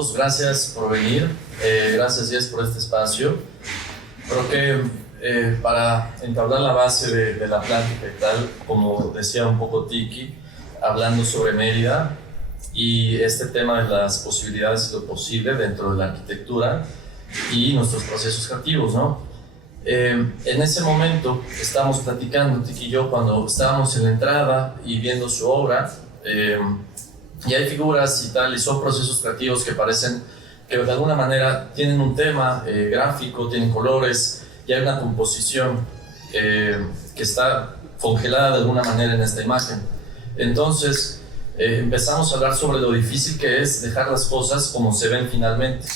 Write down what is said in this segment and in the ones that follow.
todos, gracias por venir, gracias Jess por este espacio. Creo que para entablar la base de la plática y tal, como decía un poco Tiki, hablando sobre Mérida y este tema de las posibilidades y lo posible dentro de la arquitectura y nuestros procesos creativos, ¿no? En ese momento estábamos platicando, Tiki y yo, cuando estábamos en la entrada y viendo su obra, y hay figuras y tal, y son procesos creativos que parecen que de alguna manera tienen un tema gráfico, tienen colores, y hay una composición que está congelada de alguna manera en esta imagen. Entonces empezamos a hablar sobre lo difícil que es dejar las cosas como se ven finalmente,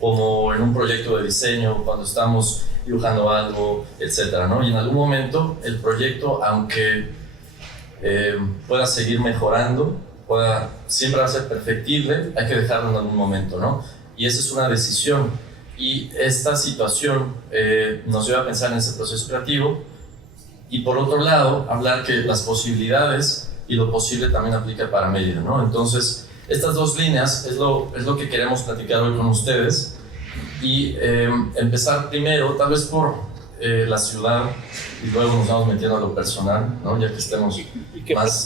como en un proyecto de diseño, cuando estamos dibujando algo, etcétera, ¿no? Y en algún momento el proyecto, aunque pueda seguir mejorando, siempre va a ser perfectible, hay que dejarlo en algún momento, ¿no? Y esa es una decisión. Y esta situación nos lleva a pensar en ese proceso creativo y, por otro lado, hablar que las posibilidades y lo posible también aplica para Mérida, ¿no? Entonces, estas dos líneas es lo que queremos platicar hoy con ustedes y empezar primero, tal vez por la ciudad, y luego nos vamos metiendo a lo personal, ¿no? Ya que estemos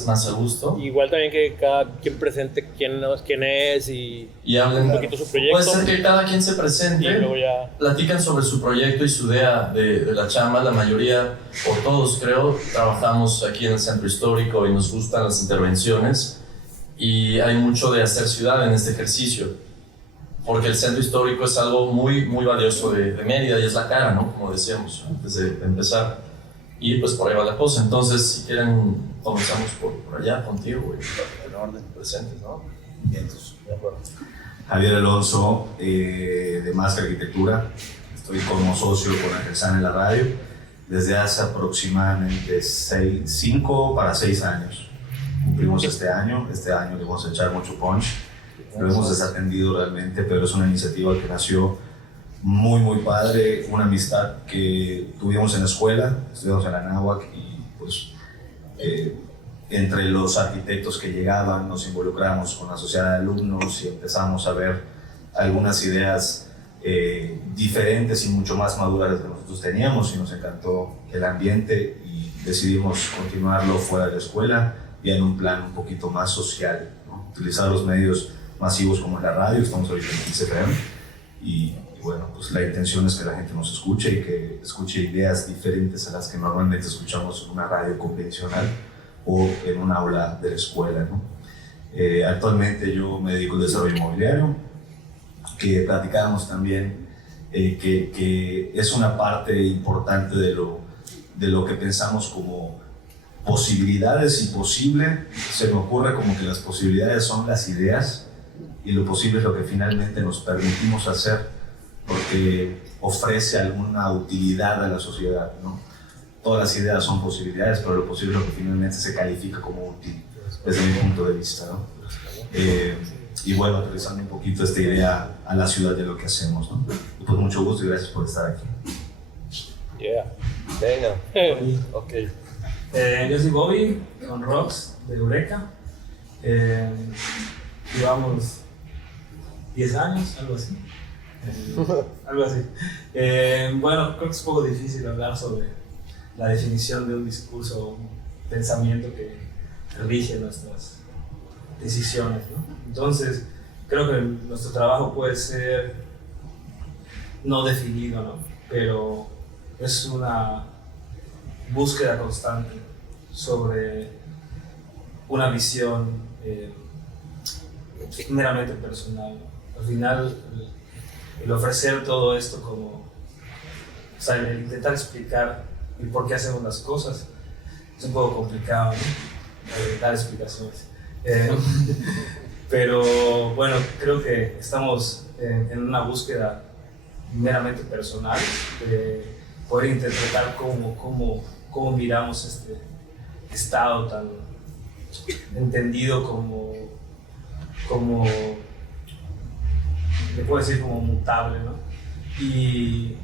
más a gusto. Igual también que cada quien presente quién es y hablen un poquito su proyecto. Puede ser que cada quien se presente, y luego ya platican sobre su proyecto y su idea de la chamba. La mayoría, o todos creo, trabajamos aquí en el centro histórico y nos gustan las intervenciones y hay mucho de hacer ciudad en este ejercicio, porque el centro histórico es algo muy, muy valioso de Mérida y es la cara, ¿no? Como decíamos antes de empezar. Y pues por ahí va la cosa. Entonces, si quieren, comenzamos por allá contigo, güey. En orden, presentes, ¿no? Bien, entonces, de acuerdo. Javier Alonso, de Más que Arquitectura. Estoy como socio con Argesan en la radio desde hace aproximadamente 5 para 6 años. Cumplimos este año le vamos a echar mucho punch. Lo hemos desatendido realmente, pero es una iniciativa que nació muy, muy padre, una amistad que tuvimos en la escuela, estudiamos en la Anáhuac y pues entre los arquitectos que llegaban nos involucramos con la sociedad de alumnos y empezamos a ver algunas ideas diferentes y mucho más maduras de las que nosotros teníamos y nos encantó el ambiente y decidimos continuarlo fuera de la escuela y en un plan un poquito más social, ¿no? Utilizar los medios masivos como la radio, estamos ahorita en 15 FM y bueno, pues la intención es que la gente nos escuche y que escuche ideas diferentes a las que normalmente escuchamos en una radio convencional o en un aula de la escuela, ¿no? Actualmente yo me dedico al desarrollo inmobiliario, que platicábamos también que es una parte importante de lo que pensamos como posibilidades y posible. Se me ocurre como que las posibilidades son las ideas y lo posible es lo que finalmente nos permitimos hacer porque ofrece alguna utilidad a la sociedad, ¿no? Todas las ideas son posibilidades, pero lo posible es lo que finalmente se califica como útil, desde mi punto de vista, ¿no? Y bueno, aterrizando un poquito esta idea a la ciudad de lo que hacemos, ¿no? Y pues mucho gusto y gracias por estar aquí. Yeah. Venga. Ok. Yo soy Bobby, con Rox, de Eureka. Llevamos 10 años, algo así. Algo así. Bueno, creo que es un poco difícil hablar sobre la definición de un discurso o un pensamiento que rige nuestras decisiones, ¿no? Entonces, creo que nuestro trabajo puede ser no definido, ¿no? Pero es una búsqueda constante sobre una visión meramente personal. Al final, el ofrecer todo esto como, o sea, el intentar explicar el por qué hacemos las cosas es un poco complicado, ¿no? Dar explicaciones. Pero bueno, creo que estamos en una búsqueda meramente personal de poder interpretar cómo miramos este estado tan entendido como le puedo decir como mutable, ¿no? Y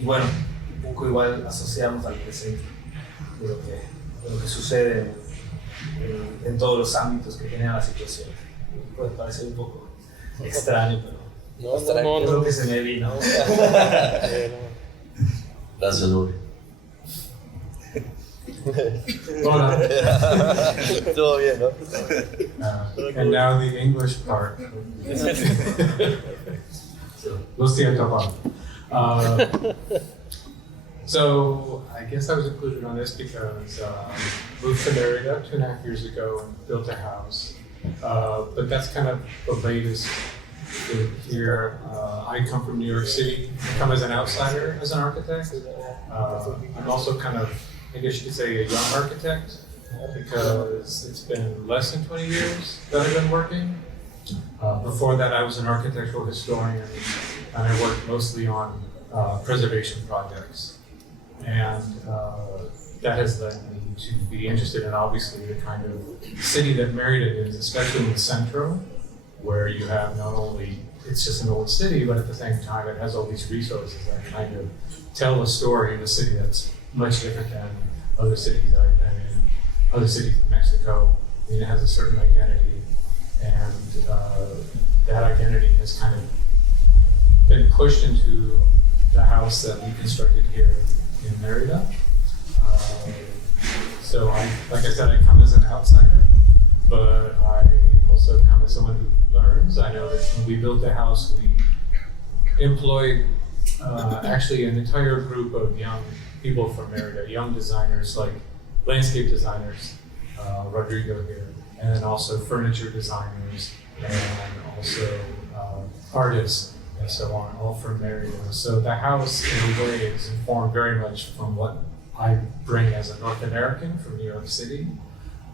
bueno, un poco igual asociamos al presente de lo que sucede en todos los ámbitos que generan la situación. Puede parecer un poco extraño, pero No, creo que se me vino. Gracias, Luri. Hola. Todo bien, ¿no? And now the English part. Lo siento, Juan. So I guess I was included on this because moved to Merida 2.5 years ago and built a house. But that's kind of the latest here. I come from New York City. I come as an outsider as an architect. I'm also kind of, I guess you could say, a young architect because it's been less than 20 years that I've been working. Before that, I was an architectural historian and I worked mostly on preservation projects. And that has led me to be interested in obviously the kind of city that Merida is, especially in the Centro, where you have not only, it's just an old city, but at the same time it has all these resources that kind of tell a story of a city that's much different than other cities I've been in, other cities in Mexico. I mean, it has a certain identity, and that identity has kind of been pushed into the house that we constructed here in Merida. So like I said, I come as an outsider, but I also come as someone who learns. I know that when we built the house, we employed actually an entire group of young people from Merida, young designers like landscape designers, Rodrigo here, and then also furniture designers, and also artists, and so on, all from Merida. So the house, in a way, is informed very much from what I bring as a North American from New York City,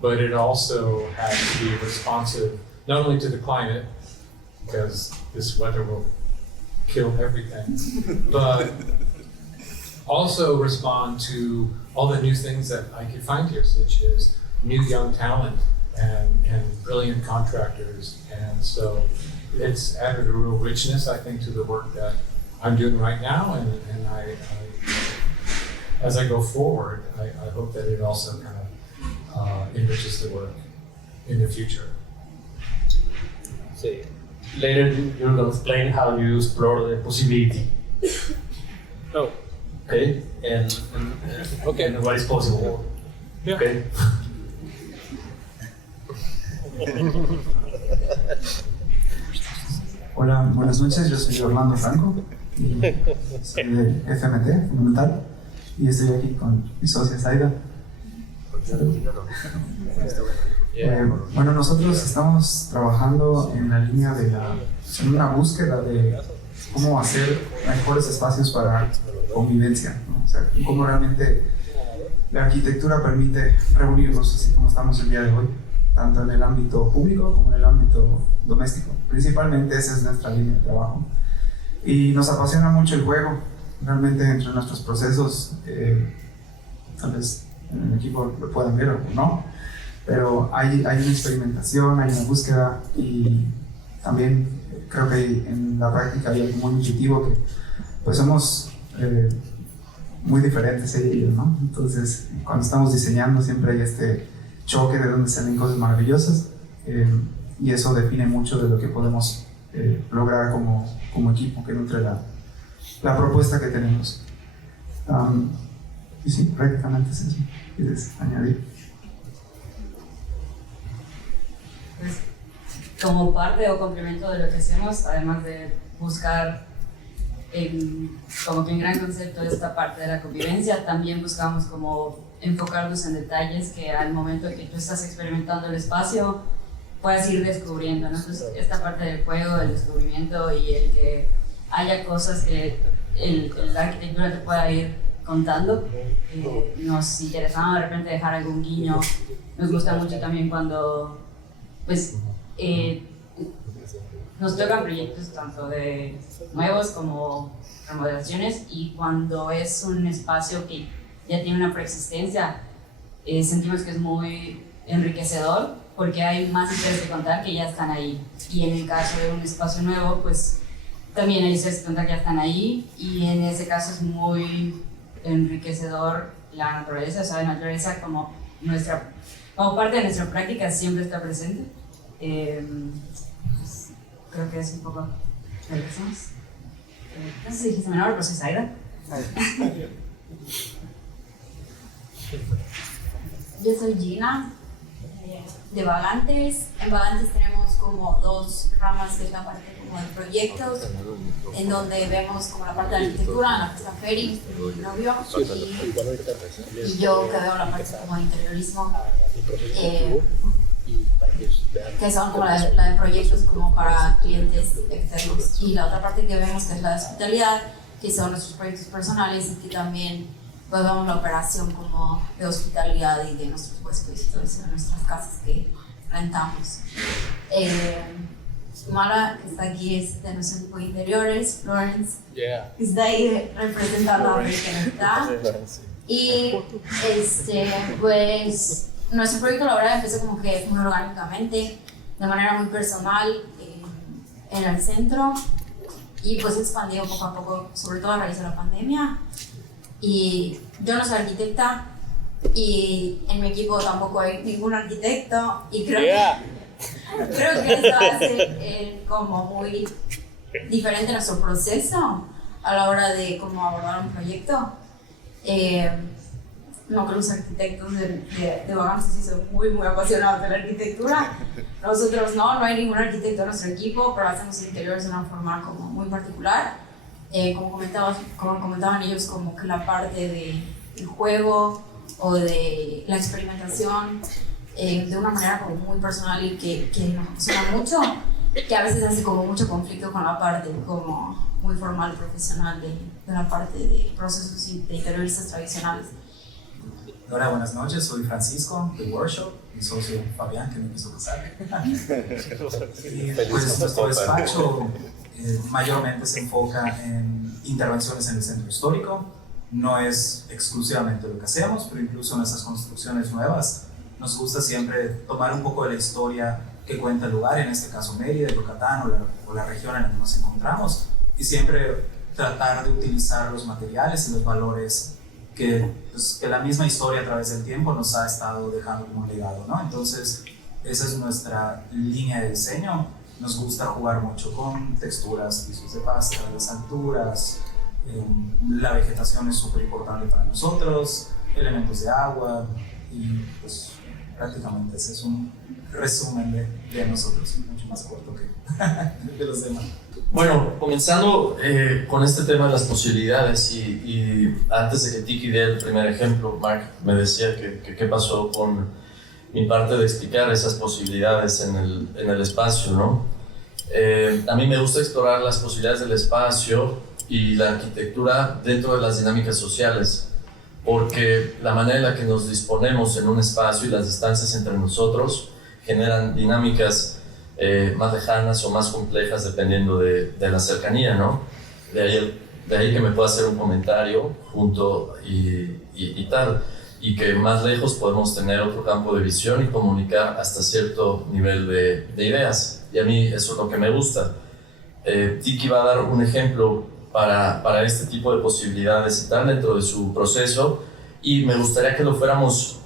but it also has to be responsive not only to the climate, because this weather will kill everything, but also respond to all the new things that I could find here, such as new young talent and brilliant contractors. And so it's added a real richness, I think, to the work that I'm doing right now. And I as I go forward, I hope that it also kind of enriches the work in the future. Sí. Later, you're going to explain how you explore the possibility. Oh, Okay? And okay. and what is possible. Yeah. Okay? Hola, buenas noches, yo soy Orlando Franco, y soy de FMT, Fundamental, y estoy aquí con mi socia Zaida. Bueno, nosotros estamos trabajando en la línea de en una búsqueda de cómo hacer mejores espacios para convivencia, ¿no? O sea, cómo realmente la arquitectura permite reunirnos así como estamos el día de hoy, tanto en el ámbito público como en el ámbito doméstico. Principalmente esa es nuestra línea de trabajo. Y nos apasiona mucho el juego. Realmente entre nuestros procesos, tal vez en el equipo lo puedan ver o no, pero hay una experimentación, hay una búsqueda, y también creo que en la práctica hay algo muy intuitivo que pues somos muy diferentes ella y yo, ¿no? Entonces cuando estamos diseñando siempre hay este choque de donde salen cosas maravillosas, y eso define mucho de lo que podemos lograr como equipo que nutre la propuesta que tenemos. Y sí, prácticamente es eso. ¿Quieres añadir? Pues, como parte o complemento de lo que hacemos, además de buscar como que un gran concepto de esta parte de la convivencia, también buscamos como enfocarnos en detalles que al momento que tú estás experimentando el espacio puedas ir descubriendo, ¿no? Entonces, esta parte del juego, el descubrimiento y el que haya cosas que la arquitectura te pueda ir contando, nos interesaba de repente dejar algún guiño. Nos gusta mucho también cuando pues nos tocan proyectos tanto de nuevos como remodelaciones, y cuando es un espacio que ya tiene una preexistencia, sentimos que es muy enriquecedor porque hay más historias que contar que ya están ahí. Y en el caso de un espacio nuevo, pues también hay historias que contar que ya están ahí, y en ese caso es muy enriquecedor la naturaleza. O sea, la naturaleza como parte de nuestra práctica siempre está presente. Pues, creo que es un poco lo que hacemos. No sé si dijiste mi nombre, pero soy Zaira. Yo soy Gina, de Vagantes. En Vagantes tenemos como dos ramas, que es la parte como de proyectos, en donde vemos como la parte de arquitectura, en la que está Feri, mi novio, y yo que veo la parte como de interiorismo, que son como la de proyectos como para clientes externos. Y la otra parte que vemos, que es la de hospitalidad, que son nuestros proyectos personales y que también pues vemos la operación como de hospitalidad y de nuestros huéspedes, de nuestras casas que rentamos. Mara, que está aquí, es de nuestro equipo de interiores. Florence, que está ahí representando a América. Y pues nuestro proyecto, la verdad, empezó como que muy orgánicamente, de manera muy personal, en el centro, y pues se expandió poco a poco, sobre todo a raíz de la pandemia. Y yo no soy arquitecta, y en mi equipo tampoco hay ningún arquitecto, y creo que eso hace como muy diferente nuestro proceso a la hora de cómo abordar un proyecto. No que los arquitectos de Vagantes sí son muy apasionados de la arquitectura. Nosotros no hay ningún arquitecto en nuestro equipo, pero hacemos interiores de una forma como muy particular. Como comentaban ellos, como que la parte del juego o de la experimentación de una manera como muy personal y que nos apasiona mucho, que a veces hace como mucho conflicto con la parte como muy formal, profesional de la parte de procesos de interioristas tradicionales. Hola, buenas noches, soy Francisco de Workshop, mi socio Fabián, que me quiso casar. Y pues nuestro despacho mayormente se enfoca en intervenciones en el centro histórico. No es exclusivamente lo que hacemos, pero incluso en nuestras construcciones nuevas nos gusta siempre tomar un poco de la historia que cuenta el lugar, en este caso Mérida, Yucatán o la región en la que nos encontramos, y siempre tratar de utilizar los materiales y los valores que la misma historia a través del tiempo nos ha estado dejando como un legado, ¿no? Entonces, esa es nuestra línea de diseño. Nos gusta jugar mucho con texturas, pisos de pasta, las alturas, la vegetación es súper importante para nosotros, elementos de agua, y pues prácticamente ese es un resumen de nosotros, mucho más corto que de los demás. Bueno, comenzando con este tema de las posibilidades y antes de que Tiki dé el primer ejemplo, Mark me decía que qué pasó con mi parte de explicar esas posibilidades en el espacio, ¿no? A mí me gusta explorar las posibilidades del espacio y la arquitectura dentro de las dinámicas sociales, porque la manera en la que nos disponemos en un espacio y las distancias entre nosotros generan dinámicas más lejanas o más complejas dependiendo de la cercanía, ¿no? De ahí que me pueda hacer un comentario junto y tal, y que más lejos podemos tener otro campo de visión y comunicar hasta cierto nivel de ideas, y a mí eso es lo que me gusta. Tiki va a dar un ejemplo para este tipo de posibilidades y tal dentro de su proceso, y me gustaría que lo fuéramos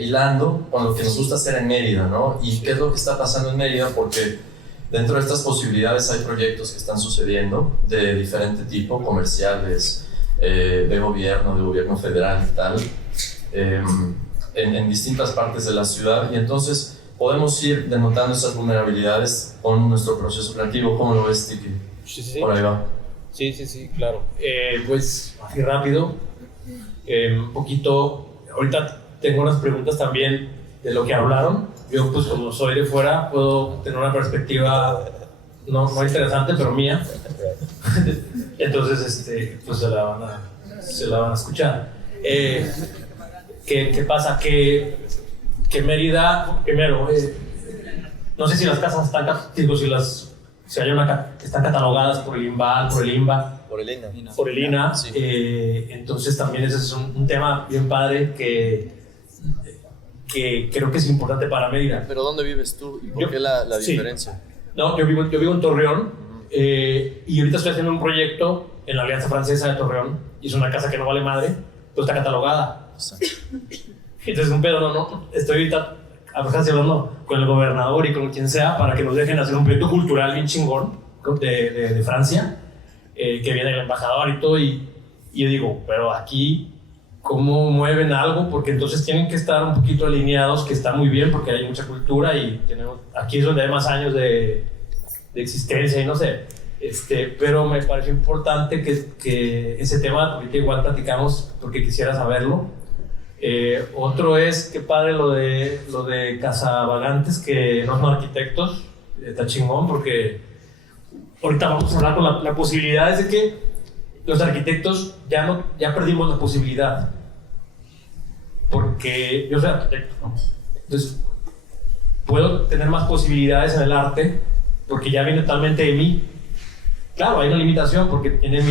hilando con lo que nos gusta hacer en Mérida, ¿no? Y qué es lo que está pasando en Mérida, porque dentro de estas posibilidades hay proyectos que están sucediendo de diferente tipo, comerciales, de gobierno federal y tal, en distintas partes de la ciudad, y entonces podemos ir denotando esas vulnerabilidades con nuestro proceso creativo. ¿Cómo lo ves, Tiki? Sí. Por ahí va. Sí, claro. Pues así rápido, un poquito, ahorita tengo unas preguntas también de lo que hablaron. Yo pues como soy de fuera puedo tener una perspectiva no interesante, pero mía. Entonces pues se la van a escuchar. ¿Qué pasa? Que Mérida, primero, no sé si las casas están, están catalogadas por el INVAL, por el INVA, por el INA. Sí. Entonces también ese es un tema bien padre que creo que es importante para Mérida. ¿Pero dónde vives tú y por qué la diferencia? No, yo vivo en Torreón, y ahorita estoy haciendo un proyecto en la Alianza Francesa de Torreón, y es una casa que no vale madre, pero está catalogada. Entonces un pedo, no, estoy ahorita hablando con el gobernador y con quien sea para que nos dejen hacer un proyecto cultural bien chingón de Francia, que viene el embajador y todo, y yo digo, pero aquí cómo mueven algo, porque entonces tienen que estar un poquito alineados, que está muy bien porque hay mucha cultura y tenemos, aquí es donde hay más años de existencia y no sé, pero me pareció importante que ese tema, ahorita igual platicamos porque quisiera saberlo. Otro es, qué padre lo de Casavagantes, que no son arquitectos, está chingón porque ahorita vamos a hablar con la posibilidad es de que los arquitectos ya perdimos la posibilidad, porque yo soy arquitecto, ¿no? Entonces puedo tener más posibilidades en el arte porque ya viene totalmente de mí. Claro, hay una limitación porque tiene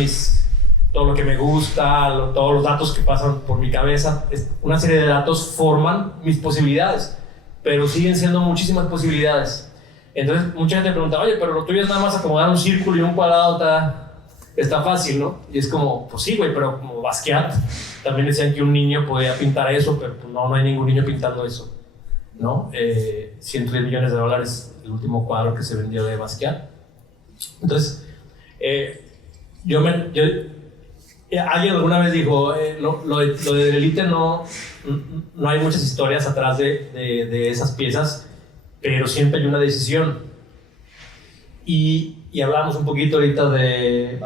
todo lo que me gusta, todos los datos que pasan por mi cabeza, una serie de datos forman mis posibilidades, pero siguen siendo muchísimas posibilidades. Entonces mucha gente pregunta, oye, pero lo tuyo es nada más acomodar un círculo y un cuadrado, está fácil, ¿no? Y es como, pues sí, güey, pero como Basquiat, también decían que un niño podía pintar eso, pero pues no hay ningún niño pintando eso, ¿no? 110 millones de dólares el último cuadro que se vendió de Basquiat. Entonces, alguien alguna vez dijo, lo de Delite no hay muchas historias atrás de esas piezas, pero siempre hay una decisión. Y hablábamos un poquito ahorita de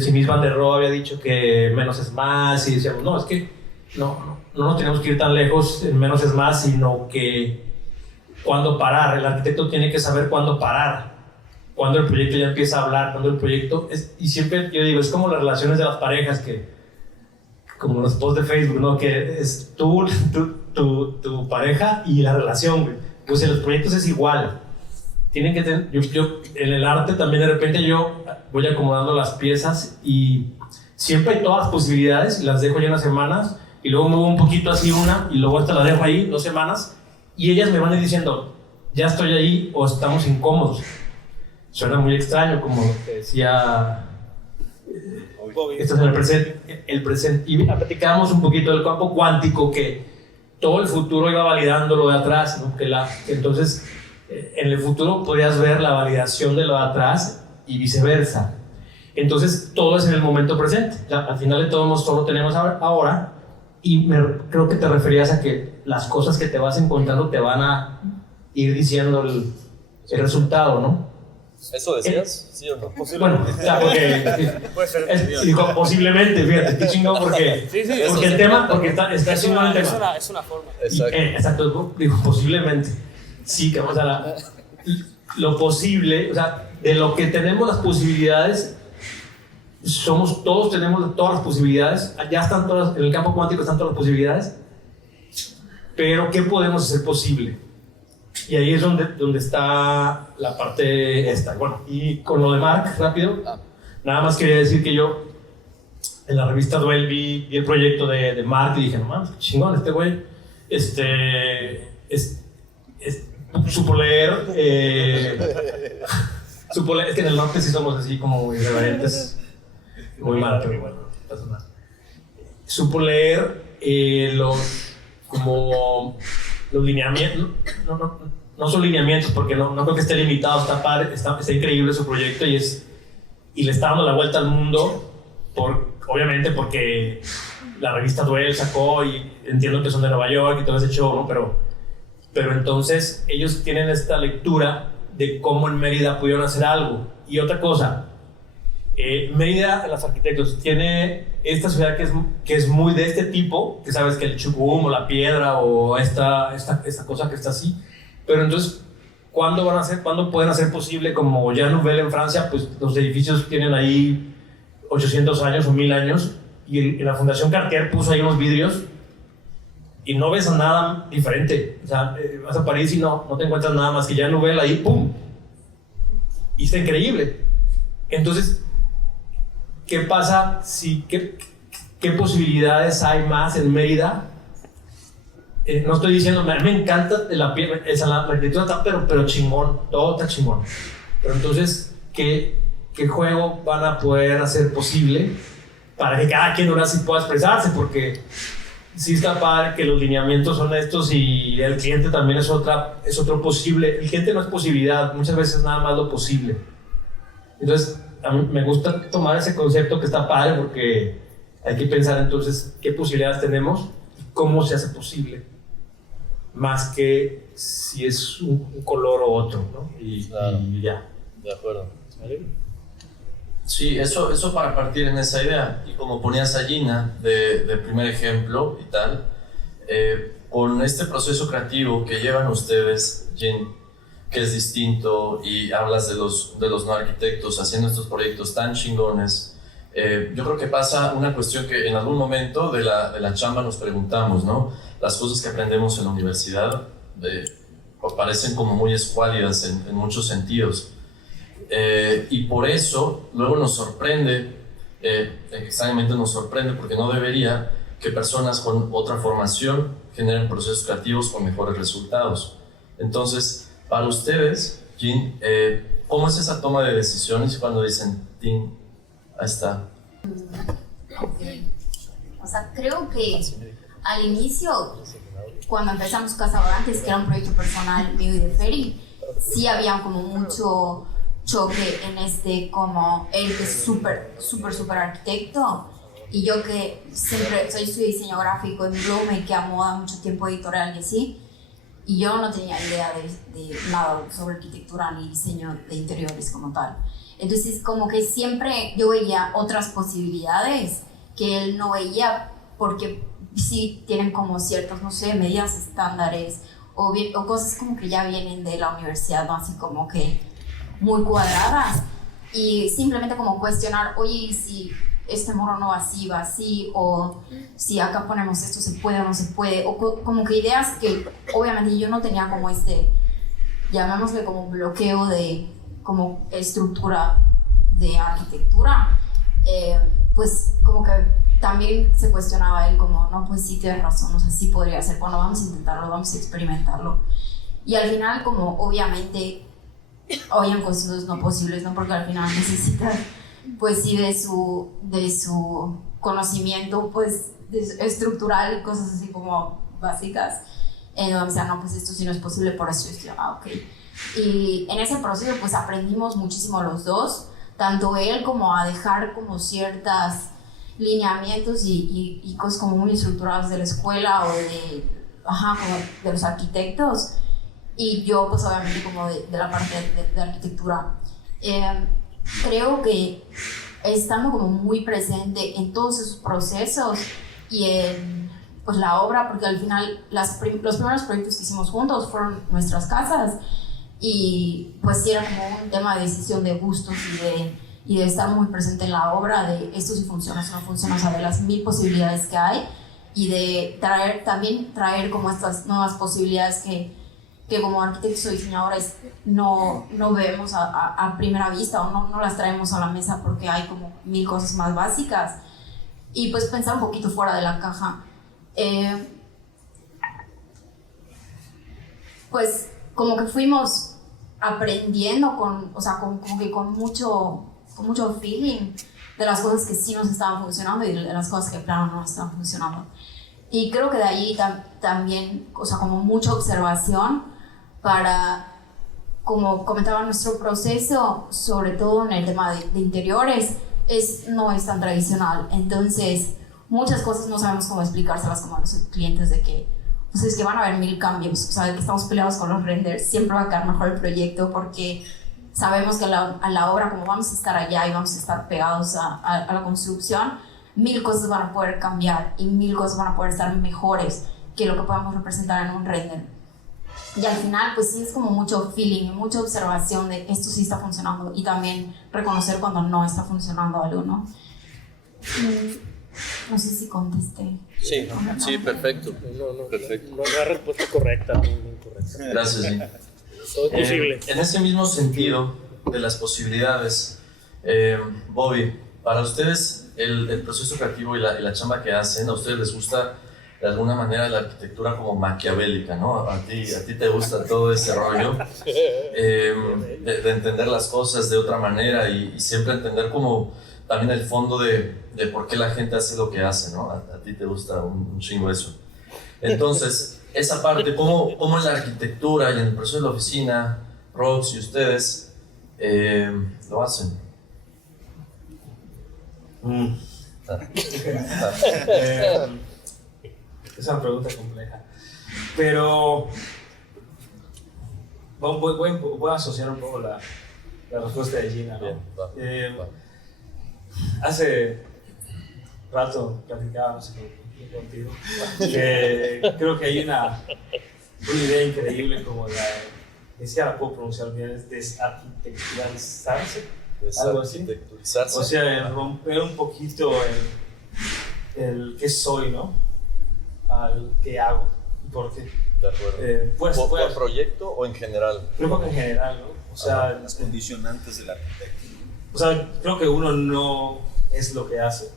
Simis Van der Rohe, había dicho que menos es más, y decíamos, no, es que no nos tenemos que ir tan lejos en menos es más, sino que cuándo parar. El arquitecto tiene que saber cuándo parar, cuando el proyecto ya empieza a hablar, cuando el proyecto y siempre yo digo, es como las relaciones de las parejas, que como los posts de Facebook, ¿no? Que es tu pareja y la relación, güey. Pues en los proyectos es igual. Tienen que tener, yo en el arte también de repente yo voy acomodando las piezas y siempre hay todas las posibilidades y las dejo ya unas semanas y luego muevo un poquito así una y luego esta la dejo ahí 2 semanas y ellas me van a ir diciendo, ya estoy ahí o estamos incómodos. Suena muy extraño, como te decía, esto es el presente. Y platicábamos un poquito del campo cuántico, que todo el futuro iba validando lo de atrás, ¿no? Entonces, en el futuro podrías ver la validación de lo de atrás y viceversa. Entonces, todo es en el momento presente. Al final de todo, solo tenemos ahora. Y creo que te referías a que las cosas que te vas encontrando te van a ir diciendo el resultado, ¿no? ¿Eso decías? ¿Sí o no? Bueno, digo, posiblemente, fíjate, qué chingón, porque el tema, porque está chingón el tema. Es una forma. Exacto, digo, posiblemente. Sí, que vamos a lo posible, o sea, de lo que tenemos las posibilidades, todos tenemos todas las posibilidades, ya están todas, en el campo cuántico están todas las posibilidades, pero ¿qué podemos hacer posible? Y ahí es donde está la parte esta. Bueno, y con lo de Marc, rápido, nada más quería decir que yo en la revista Duel vi el proyecto de Marc y dije, no mames, chingón, este güey, supo leer, es que en el norte sí somos así como irreverentes, muy mal, pero bueno, no pasa nada. Supo leer los lineamientos, no son lineamientos porque no creo que esté limitado, está padre, está increíble su proyecto y le está dando la vuelta al mundo, obviamente porque la revista Duel sacó y entiendo que son de Nueva York y todo ese show, ¿no? Pero entonces ellos tienen esta lectura de cómo en Mérida pudieron hacer algo. Y otra cosa, Mérida, los arquitectos, tiene esta ciudad que es muy de este tipo, que sabes que el chucum o la piedra o esta cosa que está así. Pero entonces, ¿cuándo pueden hacer posible, como Jean Nouvel en Francia, pues los edificios tienen ahí 800 años o 1000 años, y la Fundación Cartier puso ahí unos vidrios y no ves nada diferente. O sea, vas a París y no te encuentras nada más que Jean Nouvel ahí, ¡pum! Y está increíble. Entonces, ¿qué pasa? ¿Qué posibilidades hay más en Mérida? No estoy diciendo, me encanta la arquitectura está pero chingón, todo está chingón. Pero entonces, ¿qué juego van a poder hacer posible para que cada quien ahora sí pueda expresarse? Porque sí está padre que los lineamientos son estos y el cliente también es otro posible. El cliente no es posibilidad, muchas veces nada más lo posible. Entonces, a mí me gusta tomar ese concepto que está padre porque hay que pensar entonces qué posibilidades tenemos y cómo se hace posible, más que si es un color o otro, ¿no? Claro. Y ya. De acuerdo. Sí, eso para partir en esa idea. Y como ponías a Gina de primer ejemplo y tal, con este proceso creativo que llevan ustedes, Gin, que es distinto, y hablas de los no arquitectos haciendo estos proyectos tan chingones, yo creo que pasa una cuestión que en algún momento de la chamba nos preguntamos, ¿no? Las cosas que aprendemos en la universidad parecen como muy escuálidas en muchos sentidos. Y por eso luego nos sorprende, extrañamente nos sorprende porque no debería que personas con otra formación generen procesos creativos con mejores resultados. Entonces, para ustedes, Gin, ¿cómo es esa toma de decisiones cuando dicen, Tim, ahí está? Okay. O sea, creo que al inicio, cuando empezamos Casablantes, que era un proyecto personal mío y de Feri, sí había como mucho choque en como él que es súper arquitecto y yo que siempre estudié diseño gráfico en Bloom y que amo mucho tiempo editorial y así, y yo no tenía idea de nada sobre arquitectura ni diseño de interiores como tal. Entonces como que siempre yo veía otras posibilidades que él no veía porque sí tienen como ciertos, no sé, medidas estándares o cosas como que ya vienen de la universidad, ¿no? Así como que muy cuadradas, y simplemente como cuestionar, oye, si este muro no va así, o si acá ponemos esto, ¿se puede o no se puede? O como que ideas que obviamente yo no tenía como llamémosle como bloqueo de como estructura de arquitectura, pues como que también se cuestionaba él como, no, pues sí tienes razón, o sea, sí podría ser, bueno, vamos a intentarlo, vamos a experimentarlo. Y al final como obviamente habían cosas no posibles, ¿no? Porque al final necesitan, pues sí, de su conocimiento, pues, estructural y cosas así como básicas. O sea, no, pues esto sí no es posible, por eso yo, ok. Y en ese proceso, pues, aprendimos muchísimo los dos, tanto él como a dejar como ciertas lineamientos y cosas como muy estructuradas de la escuela o como de los arquitectos, y yo pues obviamente como de la parte de arquitectura. Creo que estando como muy presente en todos esos procesos y en pues la obra, porque al final los primeros proyectos que hicimos juntos fueron nuestras casas, y pues sí era como un tema de decisión de gustos y de estar muy presente en la obra, de esto si funciona, si no funciona, o sea, de las 1000 posibilidades que hay, y de traer como estas nuevas posibilidades que como arquitectos o diseñadores no vemos a primera vista, o no las traemos a la mesa porque hay como 1000 cosas más básicas, y pues pensar un poquito fuera de la caja. Pues como que fuimos aprendiendo con mucho feeling de las cosas que sí nos estaban funcionando y de las cosas que plano no estaban funcionando. Y creo que de ahí también, o sea, como mucha observación para, como comentaba, nuestro proceso, sobre todo en el tema de interiores, no es tan tradicional. Entonces, muchas cosas no sabemos cómo explicárselas como a los clientes, de que, pues es que van a haber 1000 cambios, o sea, de que estamos peleados con los renders, siempre va a quedar mejor el proyecto porque sabemos que a la obra, como vamos a estar allá y vamos a estar pegados a la construcción, 1000 cosas van a poder cambiar y 1000 cosas van a poder estar mejores que lo que podemos representar en un render. Y al final, pues sí es como mucho feeling y mucha observación de esto sí está funcionando, y también reconocer cuando no está funcionando algo, ¿no? No sé si contesté. Sí, perfecto. Perfecto. No es la respuesta correcta, no incorrecta. Gracias, Gin. Todo es posible. En ese mismo sentido de las posibilidades, Bobby, para ustedes el proceso creativo y la chamba que hacen, ¿a ustedes les gusta de alguna manera la arquitectura como maquiavélica, ¿no? A ti te gusta todo ese rollo de entender las cosas de otra manera y siempre entender como también el fondo de por qué la gente hace lo que hace, ¿no? A ti te gusta un chingo eso. Entonces, esa parte, ¿cómo en la arquitectura y en el proceso de la oficina, Rox y ustedes lo hacen? Es una pregunta compleja, pero voy a asociar un poco la respuesta de Gina, ¿no? Bien, va. Hace rato platicaba, no sé, contigo, que creo que hay una idea increíble como ni siquiera la puedo pronunciar bien, es desarquitecturalizarse, algo así. O sea, el romper un poquito el qué soy, ¿no? Al qué hago y por qué. De acuerdo. ¿Por proyecto o en general? Creo que en general, ¿no? O sea, las condicionantes del arquitecto. O sea, creo que uno no es lo que hace,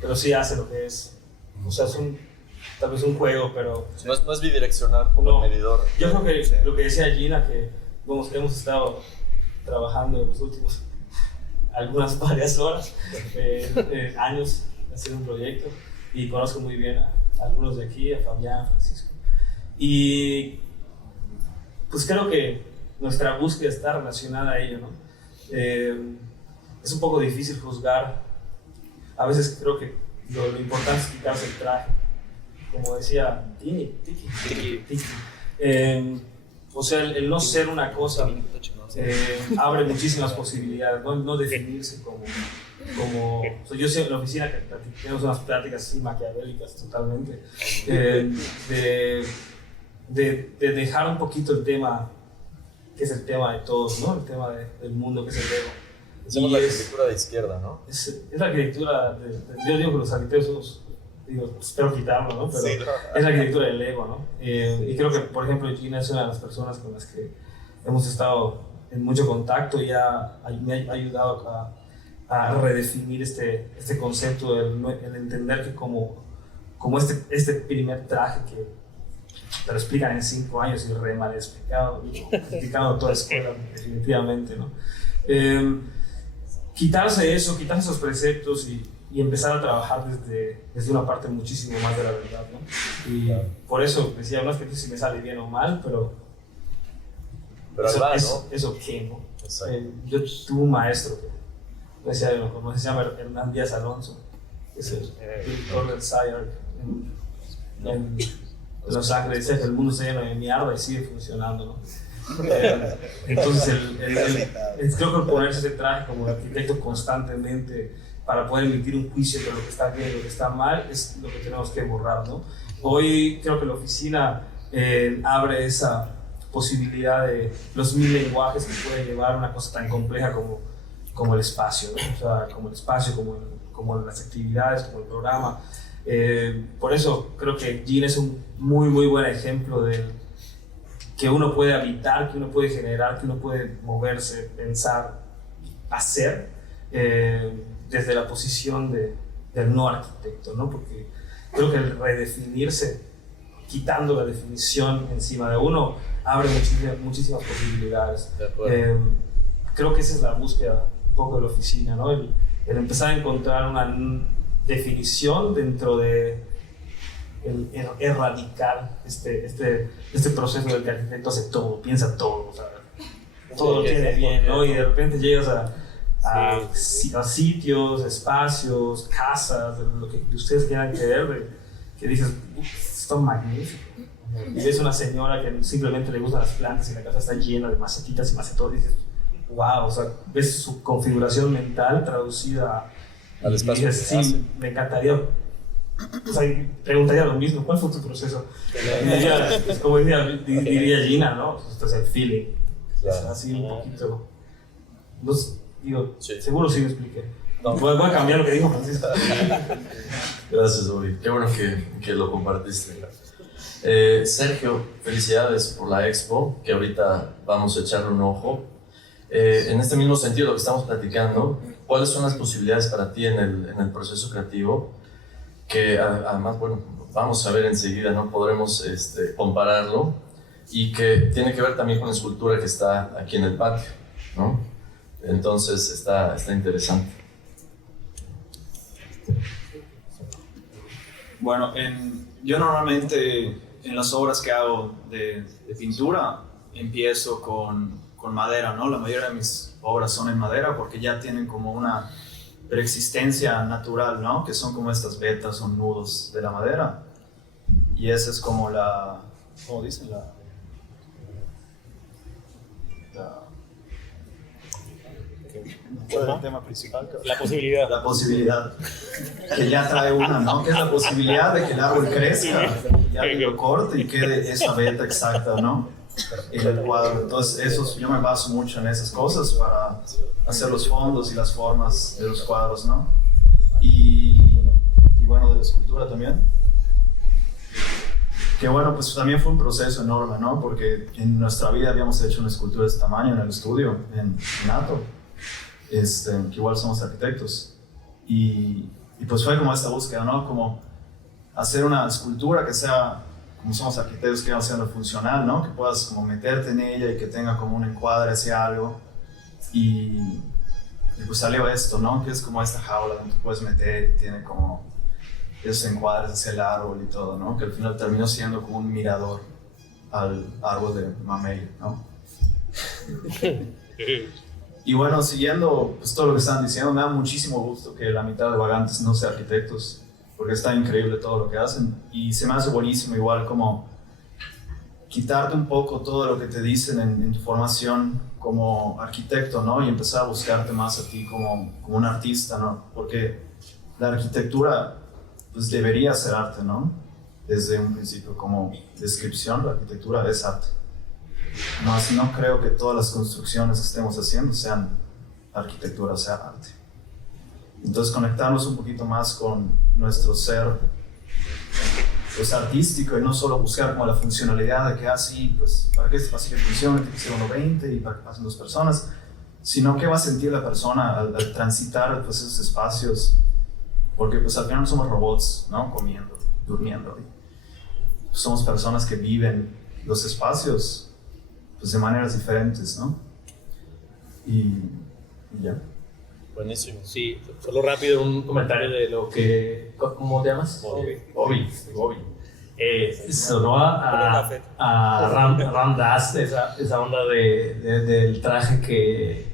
pero sí hace lo que es. O sea, es tal vez un juego, pero... No es bidireccional como medidor. Yo creo que lo que decía Gina, que hemos estado trabajando en los últimos varias horas, años haciendo un proyecto, y conozco muy bien a algunos de aquí, a Fabián, a Francisco. Y pues creo que nuestra búsqueda está relacionada a ello, ¿no? Es un poco difícil juzgar. A veces creo que lo importante es quitarse el traje. Como decía Tiki. O sea, el no ser una cosa abre muchísimas posibilidades, no definirse como o sea, yo sé en la oficina que tenemos unas pláticas así maquiavélicas totalmente, de dejar un poquito el tema, que es el tema de todos, ¿no? El tema del mundo, que es el ego. Hacemos la arquitectura de izquierda, ¿no? Es la arquitectura, yo digo que los arquitectos, espero quitarlo, ¿no? Pero sí, es la arquitectura del ego, ¿no? Y creo que, por ejemplo, Gina es una de las personas con las que hemos estado en mucho contacto y me ha ayudado a redefinir este concepto, el entender que como este primer traje que te lo explican en 5 años y re mal explicado toda escuela, definitivamente, ¿no? Quitarse esos preceptos y empezar a trabajar desde una parte muchísimo más de la verdad, ¿no? Y por eso decía, no es que si me sale bien o mal, pero eso, va, ¿no? Eso qué, ¿no? Yo tuve un maestro que se llama Hernán Díaz Alonso, que es el director del SCI-Arc en Los Ángeles. Decía que el mundo está lleno de mierda y sigue funcionando, ¿no? Entonces, creo que ponerse ese traje como arquitecto constantemente para poder emitir un juicio de lo que está bien y lo que está mal es lo que tenemos que borrar, ¿no? Hoy creo que la oficina abre esa posibilidad de los 1000 lenguajes que puede llevar una cosa tan compleja como el espacio, ¿no? O sea, como el espacio, como las actividades, como el programa. Por eso creo que Gina es un muy, muy buen ejemplo de que uno puede habitar, que uno puede generar, que uno puede moverse, pensar, hacer desde la posición del no arquitecto, ¿no? Porque creo que el redefinirse, quitando la definición encima de uno, abre muchísimas posibilidades. Creo que esa es la búsqueda un poco de la oficina, ¿no? El empezar a encontrar una definición dentro de el radical, este proceso del que el arquitecto hace todo, piensa todo, o sea, todo lo tiene bien, ¿no? Y de repente llegas a sitios, espacios, casas, lo que ustedes quieran creer, que dices, esto es magnífico. Y ves una señora que simplemente le gustan las plantas y la casa está llena de macetitas y macetones, y dices, wow, o sea, ves su configuración mental traducida al espacio. Y dices, sí, me encantaría. O sea, preguntaría lo mismo, ¿cuál fue tu proceso? Como diría Gina, ¿no? Esto es el feeling. Claro. Es así un poquito. Sí. Seguro sí me expliqué. No. Voy a cambiar lo que dijo Francisco. Gracias, Bobby. Qué bueno que lo compartiste. Sergio, felicidades por la expo, que ahorita vamos a echarle un ojo. En este mismo sentido, lo que estamos platicando, ¿cuáles son las posibilidades para ti en el proceso creativo? Que además, bueno, vamos a ver enseguida, ¿no? Podremos compararlo, y que tiene que ver también con la escultura que está aquí en el patio, ¿no? Entonces está interesante. Bueno, yo normalmente en las obras que hago de pintura empiezo con madera, ¿no? La mayoría de mis obras son en madera porque ya tienen como una preexistencia natural, ¿no? Que son como estas vetas o nudos de la madera. Y esa es como ¿cómo dicen? ¿Cuál es el tema principal? La posibilidad. La posibilidad que ya trae una, ¿no? Que es la posibilidad de que el árbol crezca, ya que lo corte y quede esa veta exacta, ¿no? En el cuadro. Entonces, yo me baso mucho en esas cosas para hacer los fondos y las formas de los cuadros, ¿no? Y bueno, de la escultura también. Que bueno, pues también fue un proceso enorme, ¿no? Porque en nuestra vida habíamos hecho una escultura de este tamaño en el estudio, en Nato. Que igual somos arquitectos, y pues fue como esta búsqueda, ¿no? Como hacer una escultura que sea, como somos arquitectos, que sea funcional, ¿no? Que puedas como meterte en ella y que tenga como un encuadre hacia algo, y pues salió esto, ¿no? Que es como esta jaula donde te puedes meter y tiene como esos encuadres hacia el árbol y todo, ¿no? Que al final terminó siendo como un mirador al árbol de mamey, ¿no? Y bueno, siguiendo pues, todo lo que están diciendo, me da muchísimo gusto que la mitad de Vagantes no sea arquitectos, porque está increíble todo lo que hacen, y se me hace buenísimo igual como quitarte un poco todo lo que te dicen en tu formación como arquitecto, ¿no? Y empezar a buscarte más a ti como un artista, ¿no? Porque la arquitectura pues debería ser arte, ¿no? Desde un principio, como descripción, la arquitectura es arte. No creo que todas las construcciones que estemos haciendo sean arquitectura, sea arte. Entonces conectarnos un poquito más con nuestro ser pues, artístico, y no solo buscar como la funcionalidad de que así, pues para que este pasillo funcione tiene que ser 1.20 y para que pasen 2 personas, sino qué va a sentir la persona al transitar pues, esos espacios, porque pues al final no somos robots, ¿no? Comiendo, durmiendo. Pues, somos personas que viven los espacios pues de maneras diferentes, ¿no? Y ya. Buenísimo. Sí, solo rápido un comentario de lo que... ¿Cómo te llamas? Bobby. Sonó a Ram Dass, esa onda del traje que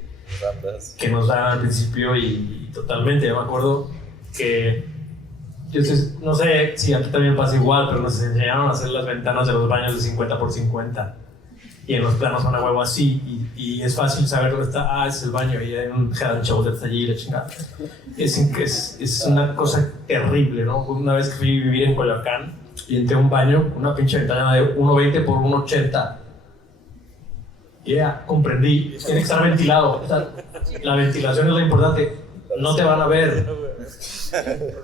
nos daban al principio, y totalmente, yo me acuerdo que... no sé si aquí también pasa igual, pero nos enseñaron a hacer las ventanas de los baños de 50 por 50. Y en los planos son a huevo así, y es fácil saber dónde está, es el baño, y hay un head and shoulders allí, la chingada. Es una cosa terrible, ¿no? Una vez que fui a vivir en Coyoacán, y entré a un baño, una pinche ventana de 1.20 por 1.80. Comprendí, tiene que estar ventilado. O sea, la ventilación es lo importante, no te van a ver.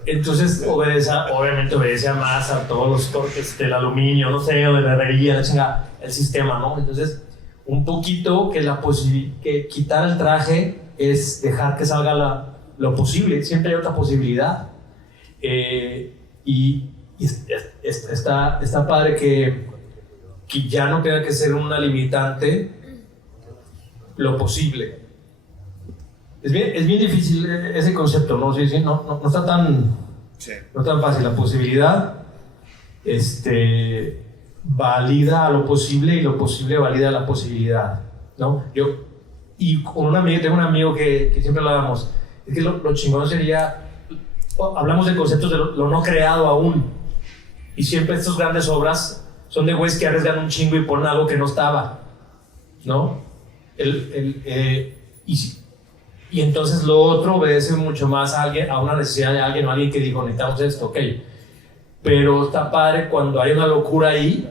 Entonces obviamente obedece más a todos los torques del aluminio, no sé, o de la herrería, la chingada, el sistema, ¿no? Entonces, un poquito que quitar el traje es dejar que salga lo posible, siempre hay otra posibilidad. Y está padre que ya no tenga que ser una limitante lo posible. Es bien difícil ese concepto, ¿no? Sí, no está tan fácil. La posibilidad valida a lo posible, y lo posible valida a la posibilidad, ¿no? Tengo un amigo que siempre hablábamos, es que lo chingón sería, hablamos de conceptos de lo no creado aún, y siempre estas grandes obras son de güeyes que arriesgan un chingo y ponen algo que no estaba, ¿no? Y entonces lo otro obedece mucho más a una necesidad de alguien, o alguien que dijo, necesitamos esto, ok. Pero está padre cuando hay una locura ahí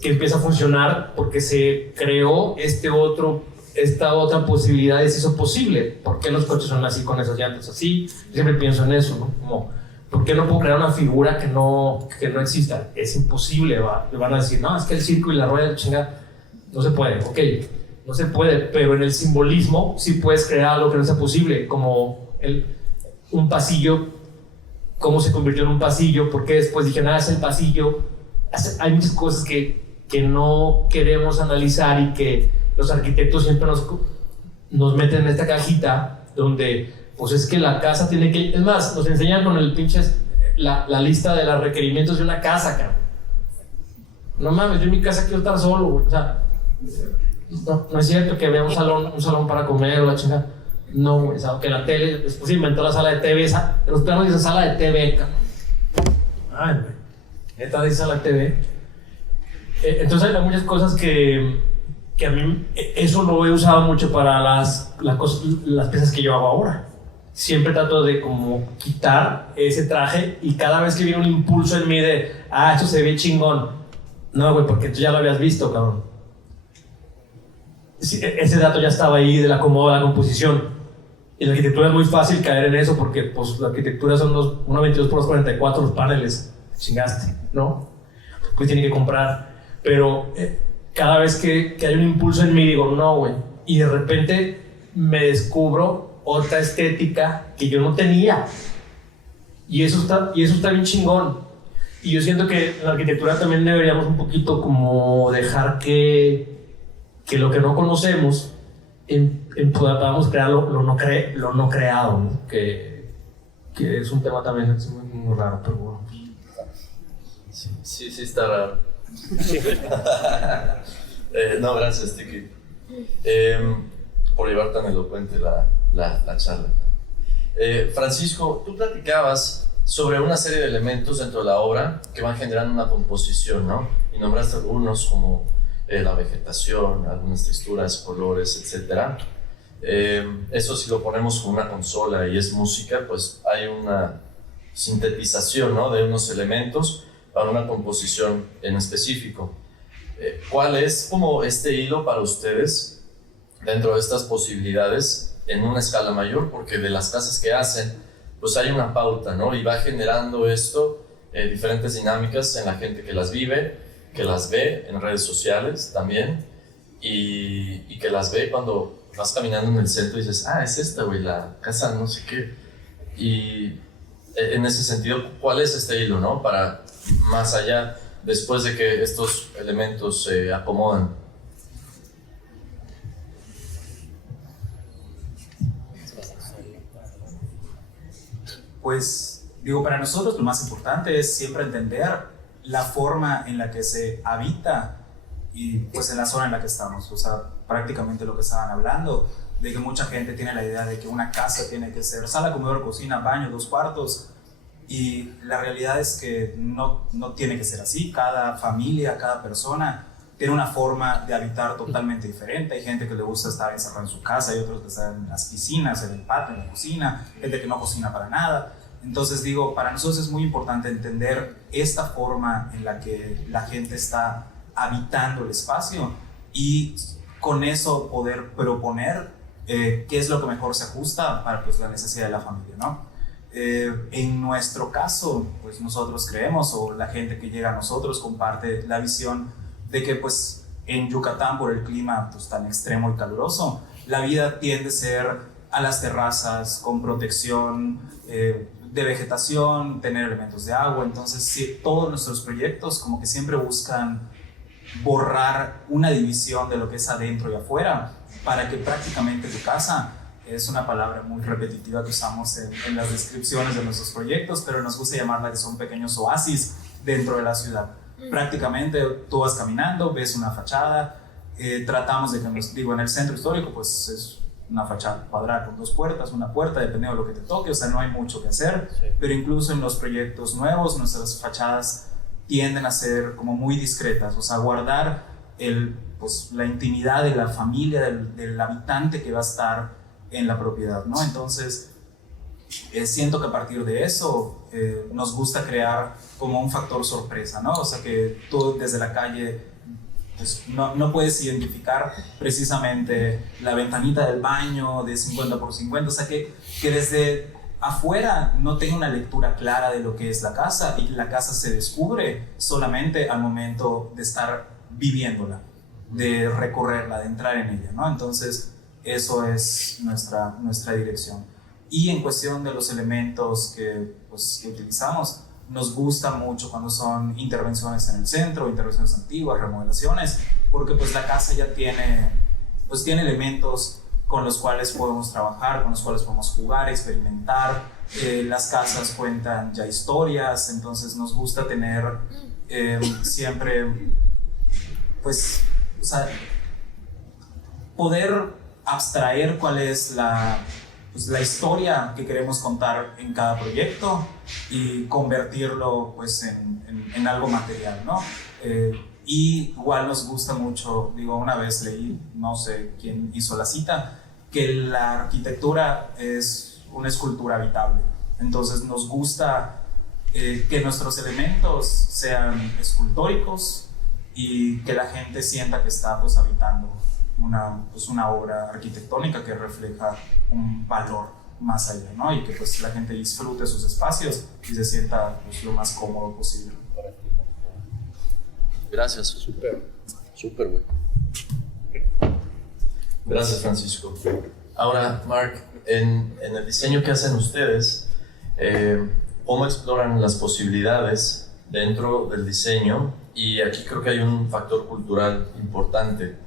que empieza a funcionar porque se creó esta otra posibilidad y se hizo posible. ¿Por qué los coches son así con esas llantas así? Siempre pienso en eso, ¿no? Como, ¿por qué no puedo crear una figura que no exista? Es imposible, le van a decir, no, es que el circo y la rueda de chinga no se puede, ok. No se puede, pero en el simbolismo sí puedes crear algo que no sea posible, como un pasillo, cómo se convirtió en un pasillo, porque después dije, nada, es el pasillo. Hay muchas cosas que no queremos analizar y que los arquitectos siempre nos meten en esta cajita donde, pues es que la casa tiene que... Es más, nos enseñan con el pinche la lista de los requerimientos de una casa, cabrón. No mames, yo en mi casa quiero estar solo, güey. O sea, no es cierto que vea un salón para comer o la chingada. No, güey, o sea, que la tele, después se inventó la sala de TV, en los planos dice sala de TV, cabrón. Ay, güey, neta dice sala de TV. Entonces hay muchas cosas que a mí, eso lo he usado mucho para las piezas que yo hago ahora. Siempre trato de como quitar ese traje y cada vez que viene un impulso en mí de, esto se ve chingón. No, güey, porque tú ya lo habías visto, cabrón. Sí, ese dato ya estaba ahí del acomodo de la composición. Y en la arquitectura es muy fácil caer en eso porque pues, la arquitectura son 1.22 por 2.44 los paneles. Chingaste, ¿no? Pues tiene que comprar. Pero cada vez que hay un impulso en mí digo, no, güey. Y de repente me descubro otra estética que yo no tenía. Y eso está bien chingón. Y yo siento que en la arquitectura también deberíamos un poquito como dejar que lo que no conocemos podamos crear lo no creado, ¿no? Que es un tema también muy raro, pero bueno. Sí está raro. No, gracias, Tiki, por llevar tan elocuente la charla. Francisco, tú platicabas sobre una serie de elementos dentro de la obra que van generando una composición, ¿no? Y nombraste algunos como la vegetación, algunas texturas, colores, etc. Eso si lo ponemos con una consola y es música, pues hay una sintetización, ¿no? De unos elementos para una composición en específico. ¿Cuál es como este hilo para ustedes dentro de estas posibilidades en una escala mayor? Porque de las casas que hacen, pues hay una pauta, ¿no? Y va generando esto diferentes dinámicas en la gente que las vive, que las ve en redes sociales también, y que las ve cuando vas caminando en el centro y dices, es esta, güey, la casa no sé qué. Y en ese sentido, ¿cuál es este hilo, no? Para más allá, después de que estos elementos se acomodan. Pues, digo, para nosotros lo más importante es siempre entender la forma en la que se habita y pues en la zona en la que estamos. O sea, prácticamente lo que estaban hablando, de que mucha gente tiene la idea de que una casa tiene que ser sala, comedor, cocina, baño, 2 cuartos, y la realidad es que no tiene que ser así. Cada familia, cada persona tiene una forma de habitar totalmente diferente. Hay gente que le gusta estar encerrada en su casa, hay otros que están en las piscinas, en el patio, en la cocina, gente que no cocina para nada. Entonces digo, para nosotros es muy importante entender esta forma en la que la gente está habitando el espacio y con eso poder proponer qué es lo que mejor se ajusta para pues, la necesidad de la familia, ¿no? En nuestro caso, pues nosotros creemos, o la gente que llega a nosotros comparte la visión de que pues en Yucatán, por el clima pues, tan extremo y caluroso, la vida tiende a ser a las terrazas con protección de vegetación, tener elementos de agua. Entonces sí, todos nuestros proyectos como que siempre buscan borrar una división de lo que es adentro y afuera para que prácticamente tu casa, es una palabra muy repetitiva que usamos en las descripciones de nuestros proyectos, pero nos gusta llamarla que son pequeños oasis dentro de la ciudad. Prácticamente tú vas caminando, ves una fachada, tratamos de que, en el centro histórico pues es una fachada cuadrada con 2 puertas, una puerta, dependiendo de lo que te toque, o sea, no hay mucho que hacer, sí. Pero incluso en los proyectos nuevos, nuestras fachadas tienden a ser como muy discretas, o sea, guardar pues, la intimidad de la familia, del habitante que va a estar en la propiedad, ¿no? Entonces, siento que a partir de eso nos gusta crear como un factor sorpresa, ¿no? O sea, que tú desde la calle pues, no puedes identificar precisamente la ventanita del baño de 50 por 50, o sea, que desde afuera no tenga una lectura clara de lo que es la casa y la casa se descubre solamente al momento de estar viviéndola, de recorrerla, de entrar en ella, ¿no? Entonces, eso es nuestra dirección. Y en cuestión de los elementos que utilizamos, nos gusta mucho cuando son intervenciones en el centro, intervenciones antiguas, remodelaciones, porque pues la casa ya tiene elementos con los cuales podemos trabajar, con los cuales podemos jugar, experimentar. Las casas cuentan ya historias, entonces nos gusta tener siempre, pues, o sea, poder abstraer cuál es la historia que queremos contar en cada proyecto y convertirlo pues en algo material, ¿no? Y igual nos gusta mucho, digo, una vez leí, no sé quién hizo la cita, que la arquitectura es una escultura habitable. Entonces nos gusta que nuestros elementos sean escultóricos y que la gente sienta que está pues habitando una obra arquitectónica que refleja un valor más allá, ¿no? Y que pues la gente disfrute sus espacios y se sienta pues, lo más cómodo posible. Gracias. Súper, güey. Gracias, Francisco. Ahora, Mark, en el diseño que hacen ustedes, ¿cómo exploran las posibilidades dentro del diseño? Y aquí creo que hay un factor cultural importante,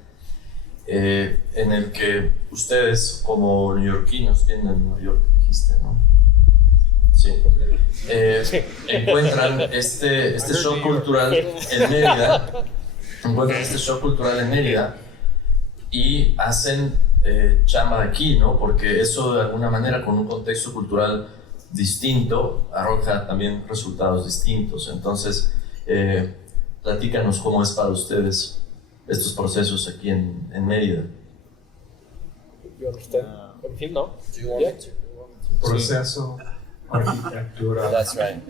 en el que ustedes, como neoyorquinos, vienen de Nueva York, dijiste, ¿no? Sí. Encuentran este shock cultural en Mérida, y hacen chamba aquí, ¿no? Porque eso de alguna manera, con un contexto cultural distinto, arroja también resultados distintos. Entonces, platícanos cómo es para ustedes estos procesos aquí en Mérida. Proceso, arquitectura. That's right.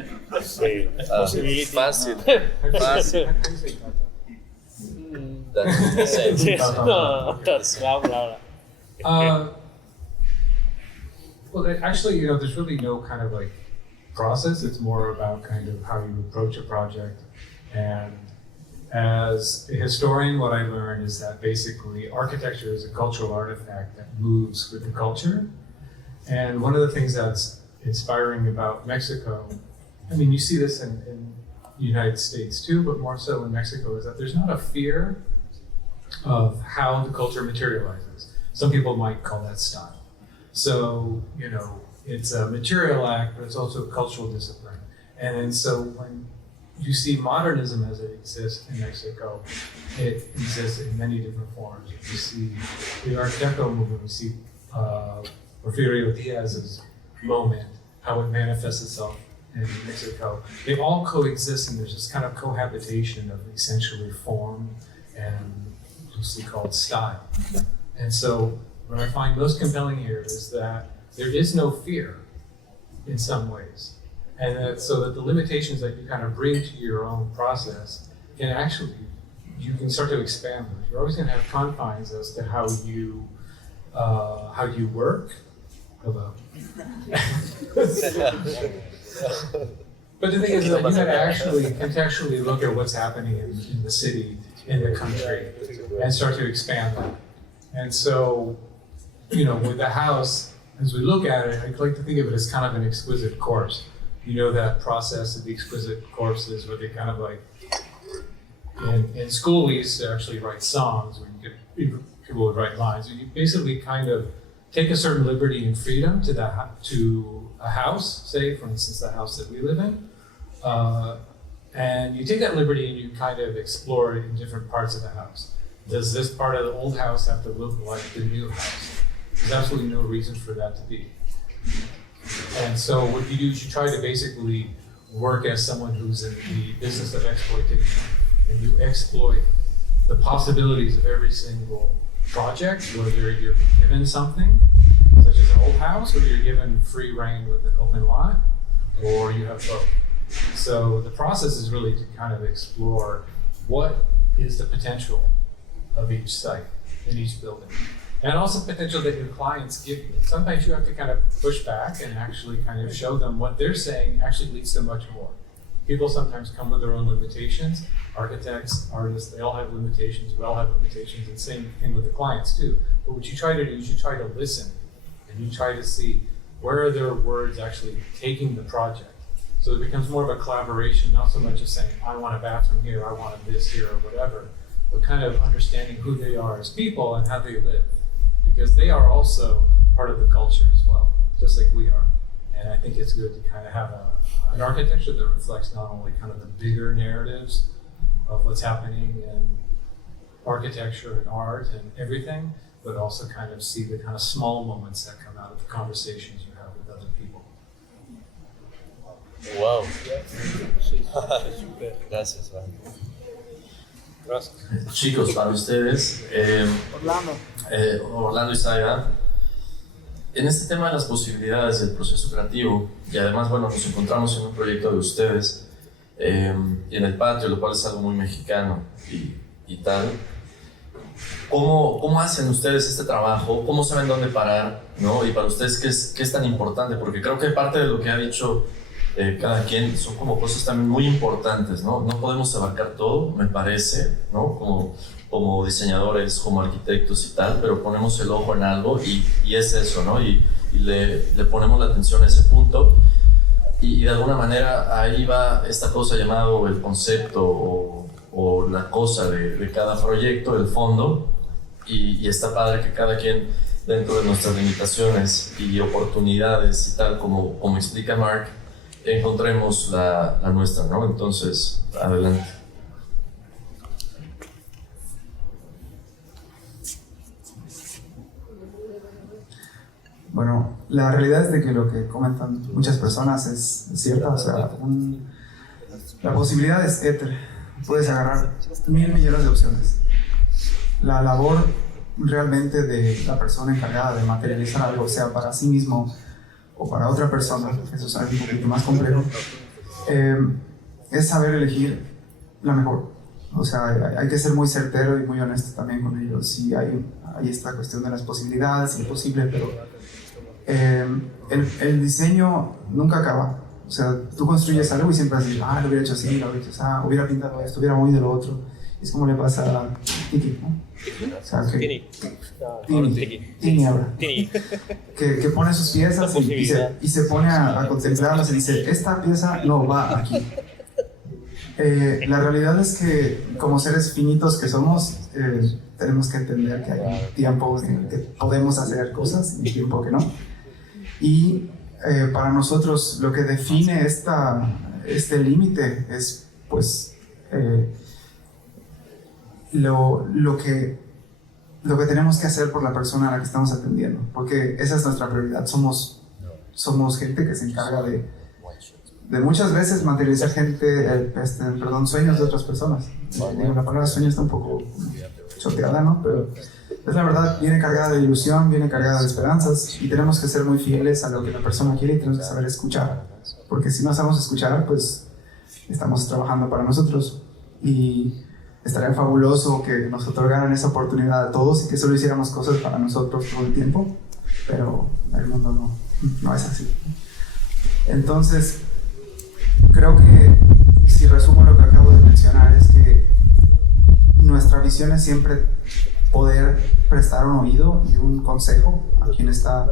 Sí. Fácil. Well, actually, there's really no kind of like process. It's more about kind of how you approach a project. And as a historian, what I learned is that basically architecture is a cultural artifact that moves with the culture. And one of the things that's inspiring about Mexico, I mean, you see this in the United States too, but more so in Mexico, is that there's not a fear of how the culture materializes. Some people might call that style. So, it's a material act, but it's also a cultural discipline. And so when you see modernism as it exists in Mexico, it exists in many different forms. You see the Art Deco movement, we see Porfirio Diaz's moment, how it manifests itself in Mexico. They all coexist, and there's this kind of cohabitation of essentially form and loosely called style. And so what I find most compelling here is that there is no fear in some ways. And so that the limitations that you kind of bring to your own process can actually, you can start to expand them. You're always going to have confines as to how you work. Hello. But the thing is that you can actually contextually look at what's happening in the city, in the country, and start to expand that. And so, with the house, as we look at it, I like to think of it as kind of an exquisite corpse. That process of the exquisite corpses where they kind of like, in school we used to actually write songs where people would write lines. And you basically kind of take a certain liberty and freedom to a house, say for instance the house that we live in, and you take that liberty and you kind of explore it in different parts of the house. Does this part of the old house have to look like the new house? There's absolutely no reason for that to be. And so what you do is you try to basically work as someone who's in the business of exploitation, and you exploit the possibilities of every single project, whether you're given something, such as an old house, or you're given free reign with an open lot, or you have both. So the process is really to kind of explore what is the potential of each site in each building. And also potential that your clients give you. Sometimes you have to kind of push back and actually kind of show them what they're saying actually leads to much more. People sometimes come with their own limitations. Architects, artists, they all have limitations. We all have limitations, and same thing with the clients too. But what you try to do is you try to listen, and you try to see where are their words actually taking the project. So it becomes more of a collaboration, not so much as saying, I want a bathroom here, I want this here, or whatever, but kind of understanding who they are as people and how they live. because they are also part of the culture as well, just like we are. And I think it's good to kind of have an architecture that reflects not only kind of the bigger narratives of what's happening in architecture and art and everything, but also kind of see the kind of small moments that come out of the conversations you have with other people. Wow. Gracias, Juan. Chicos, para ustedes, Orlando y Saga, en este tema de las posibilidades del proceso creativo, y además, bueno, nos encontramos en un proyecto de ustedes, y en el patio, lo cual es algo muy mexicano y tal. ¿Cómo hacen ustedes este trabajo? ¿Cómo saben dónde parar? ¿No? Y para ustedes, ¿qué es tan importante? Porque creo que parte de lo que ha dicho cada quien son como cosas también muy importantes, ¿no? No podemos abarcar todo, me parece, ¿no? Como diseñadores, como arquitectos y tal, pero ponemos el ojo en algo y es eso, ¿no? Y le ponemos la atención a ese punto y de alguna manera ahí va esta cosa llamado el concepto o la cosa de cada proyecto, el fondo, y está padre que cada quien dentro de nuestras limitaciones y oportunidades y tal, como explica Mark, encontremos la nuestra, ¿no? Entonces, adelante. Bueno, la realidad es de que lo que comentan muchas personas es cierta, o sea, la posibilidad es éter, puedes agarrar 1,000 millones de opciones. La labor realmente de la persona encargada de materializar algo, sea para sí mismo o para otra persona, eso es algo un poquito más complejo, es saber elegir la mejor. O sea, hay que ser muy certero y muy honesto también con ellos. Sí, hay esta cuestión de las posibilidades, imposible, pero el diseño nunca acaba. O sea, tú construyes algo y siempre dices, lo hubiera hecho así, lo hubiera hecho así, hubiera pintado esto, hubiera movido lo otro. Es como le pasa a Tiki, ¿no? O sea, Tini ahora. Que pone sus piezas y se pone a contemplarlas y dice, esta pieza no va aquí. La realidad es que como seres finitos que somos, tenemos que entender que hay un tiempo en que podemos hacer cosas y un tiempo que no. Y para nosotros lo que define este límite es pues lo que tenemos que hacer por la persona a la que estamos atendiendo, porque esa es nuestra prioridad. Somos gente que se encarga de muchas veces materializar sueños de otras personas. La palabra sueño está un poco choteada, ¿no? Pero es la verdad, viene cargada de ilusión, viene cargada de esperanzas y tenemos que ser muy fieles a lo que la persona quiere y tenemos que saber escuchar, porque si no sabemos escuchar, pues estamos trabajando para nosotros y estaría fabuloso que nos otorgaran esa oportunidad a todos y que solo hiciéramos cosas para nosotros todo el tiempo, pero el mundo no es así. Entonces, creo que si resumo lo que acabo de mencionar es que nuestra visión es siempre poder prestar un oído y un consejo a quien está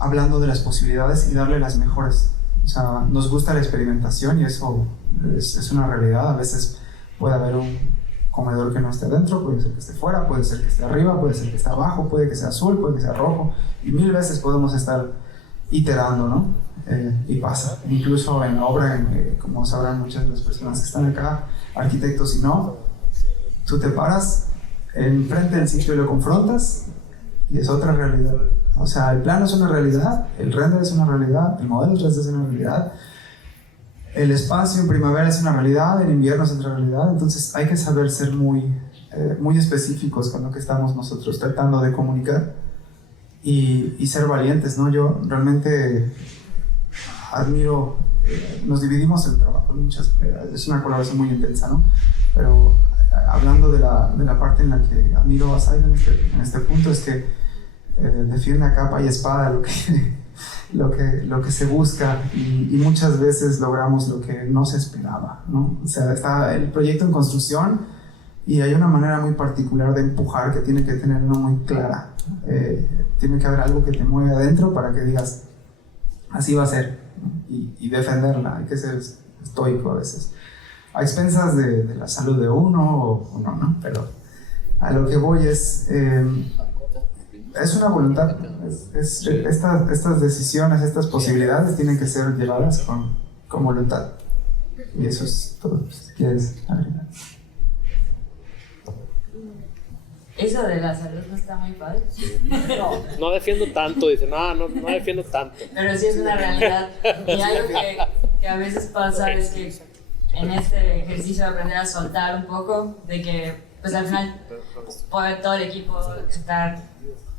hablando de las posibilidades y darle las mejores. O sea, nos gusta la experimentación y eso es una realidad. A veces puede haber un comedor que no esté dentro, puede ser que esté fuera, puede ser que esté arriba, puede ser que esté abajo, puede que sea azul, puede que sea rojo, y 1000 veces podemos estar iterando, ¿no? Y pasa, incluso en la obra, como sabrán muchas de las personas que están acá, arquitectos y no, tú te paras enfrente del sitio y lo confrontas y es otra realidad. O sea, el plano es una realidad, el render es una realidad, el modelo 3D es una realidad, el espacio en primavera es una realidad, en invierno es otra realidad. Entonces hay que saber ser muy específicos con lo que estamos nosotros tratando de comunicar y ser valientes, ¿no? Yo realmente admiro, nos dividimos el trabajo, es una colaboración muy intensa, ¿no? Pero hablando de la parte en la que admiro a Saida en este punto, es que defiende a capa y espada lo que se busca y muchas veces logramos lo que no se esperaba, ¿no? O sea, está el proyecto en construcción y hay una manera muy particular de empujar que tiene que tener uno muy clara. Tiene que haber algo que te mueve adentro para que digas, así va a ser, ¿no? Y defenderla. Hay que ser estoico a veces, a expensas de la salud de uno o no, ¿no? Pero a lo que voy es, es una voluntad. Estas decisiones, estas posibilidades tienen que ser llevadas con voluntad. Y eso es todo. Si quieres agregar. Eso de la salud no está muy padre. No defiendo tanto, dice, no defiendo tanto. Pero sí es una realidad. Y algo que a veces pasa es que en este ejercicio de aprender a soltar un poco, de que pues al final puede todo el equipo estar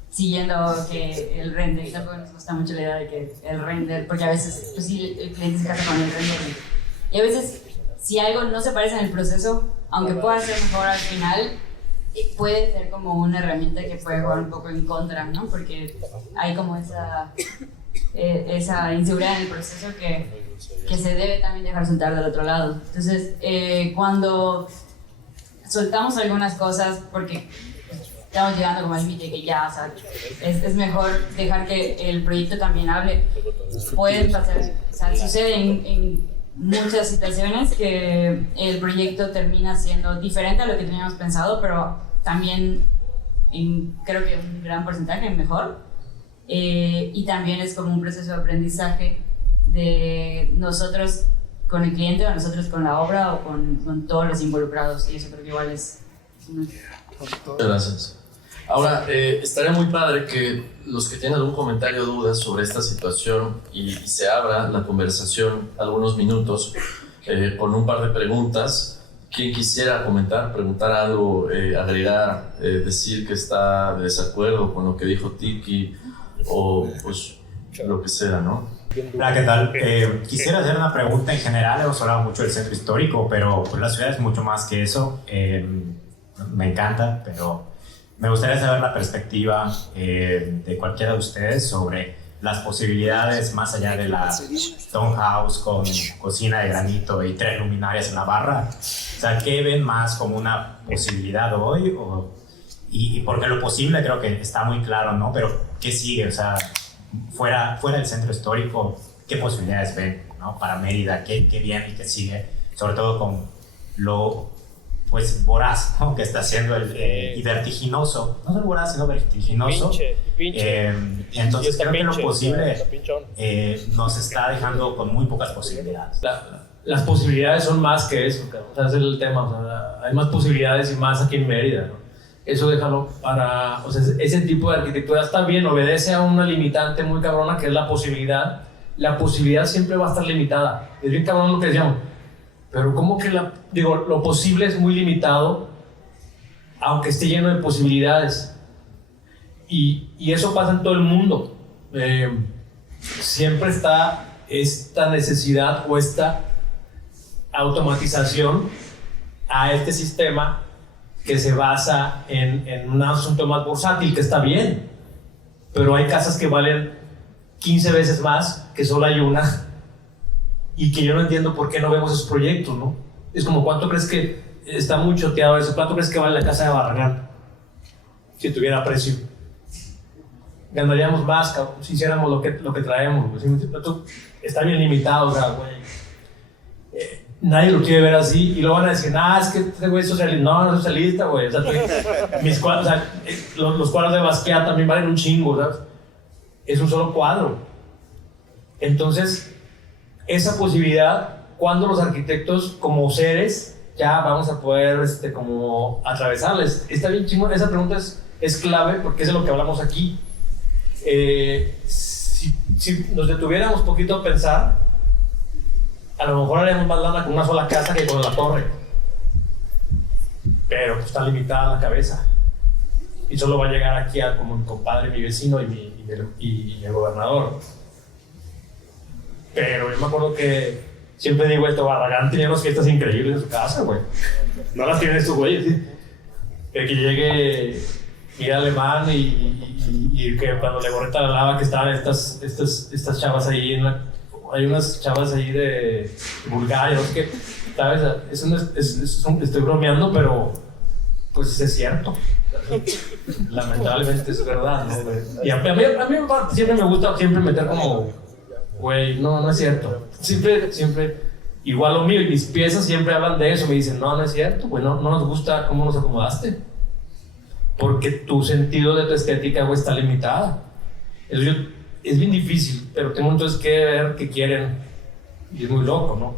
siguiendo que el render, y tampoco nos gusta mucho la idea de que el render, porque a veces pues sí, el cliente se casa con el render. Y a veces si algo no se parece en el proceso, aunque pueda ser mejor al final, puede ser como una herramienta que puede jugar un poco en contra, ¿no? Porque hay como esa inseguridad en el proceso que se debe también dejar soltar del otro lado. Entonces, cuando soltamos algunas cosas, porque estamos llegando como al límite que ya, o sea, es mejor dejar que el proyecto también hable. Puede pasar, o sea, sucede en muchas situaciones que el proyecto termina siendo diferente a lo que teníamos pensado, pero también creo que un gran porcentaje mejor. Y también es como un proceso de aprendizaje de nosotros con el cliente o nosotros con la obra o con todos los involucrados, y eso creo que igual es muchas gracias. Ahora, estaría muy padre que los que tienen algún comentario o dudas sobre esta situación y se abra la conversación algunos minutos con un par de preguntas. Quien quisiera comentar, preguntar algo, agregar, decir que está de desacuerdo con lo que dijo Tiki o pues lo que sea, ¿no? Hola, ¿qué tal? Quisiera hacer una pregunta en general. Hemos hablado mucho del centro histórico, pero pues, la ciudad es mucho más que eso. Me encanta, pero me gustaría saber la perspectiva de cualquiera de ustedes sobre las posibilidades más allá de la townhouse con cocina de granito y 3 luminarias en la barra. O sea, ¿qué ven más como una posibilidad hoy? Y porque lo posible creo que está muy claro, ¿no? Pero ¿qué sigue? O sea, fuera del centro histórico, ¿qué posibilidades ven, ¿no? Para Mérida, ¿qué viene y qué sigue? Sobre todo con lo pues voraz, ¿no? Que está haciendo y vertiginoso, no solo voraz sino vertiginoso, pinche. Entonces creo que lo posible nos está dejando con muy pocas posibilidades. Las posibilidades son más que eso, o sea, ese es el tema, o sea, hay más posibilidades y más aquí en Mérida, ¿no? Eso déjalo para, o sea, ese tipo de arquitectura está bien, obedece a una limitante muy cabrona que es la posibilidad. La posibilidad siempre va a estar limitada, es bien cabrón lo que decíamos. Pero como que lo posible es muy limitado, aunque esté lleno de posibilidades. Y eso pasa en todo el mundo. Siempre está esta necesidad o esta automatización a este sistema que se basa en un asunto más bursátil, que está bien. Pero hay casas que valen 15 veces más, que solo hay una. Y que yo no entiendo por qué no vemos esos proyectos, ¿no? Es como, ¿cuánto crees que está muy choteado eso? ¿Cuánto crees que vale la casa de Barragán? Si tuviera precio. Ganaríamos más, cabrón, si hiciéramos lo que traemos. Está bien limitado, o sea, güey. Nadie lo quiere ver así y luego van a decir, es que este güey es socialista. No es socialista, güey. O sea, los cuadros de Basquiat también valen un chingo, ¿sabes? Es un solo cuadro. Entonces, esa posibilidad, cuando los arquitectos como seres ya vamos a poder como atravesarles. Está bien chingón, esa pregunta es clave porque es de lo que hablamos aquí. Si nos detuviéramos un poquito a pensar, a lo mejor haríamos más lana con una sola casa que con la torre, pero pues está limitada la cabeza y solo va a llegar aquí como mi compadre, mi vecino y el gobernador. Pero yo me acuerdo que siempre digo esto, Barragán tenía unas fiestas increíbles en su casa, güey. No las tienen estos güeyes, ¿sí? Que llegue Mira Alemán y que cuando le borreta la lava que estaban estas chavas ahí, hay unas chavas ahí de Bulgaria, no sé qué, ¿sabes? Eso no estoy bromeando, pero pues es cierto. Lamentablemente es verdad, ¿no? Y a mí siempre me gusta meter como... Güey, no es cierto. Siempre, igual lo mío, y mis piezas siempre hablan de eso. Me dicen, no es cierto, güey, no nos gusta cómo nos acomodaste. porque tu sentido de tu estética, güey, está limitada. Es bien difícil, pero tengo entonces que ver qué quieren, y es muy loco, ¿no?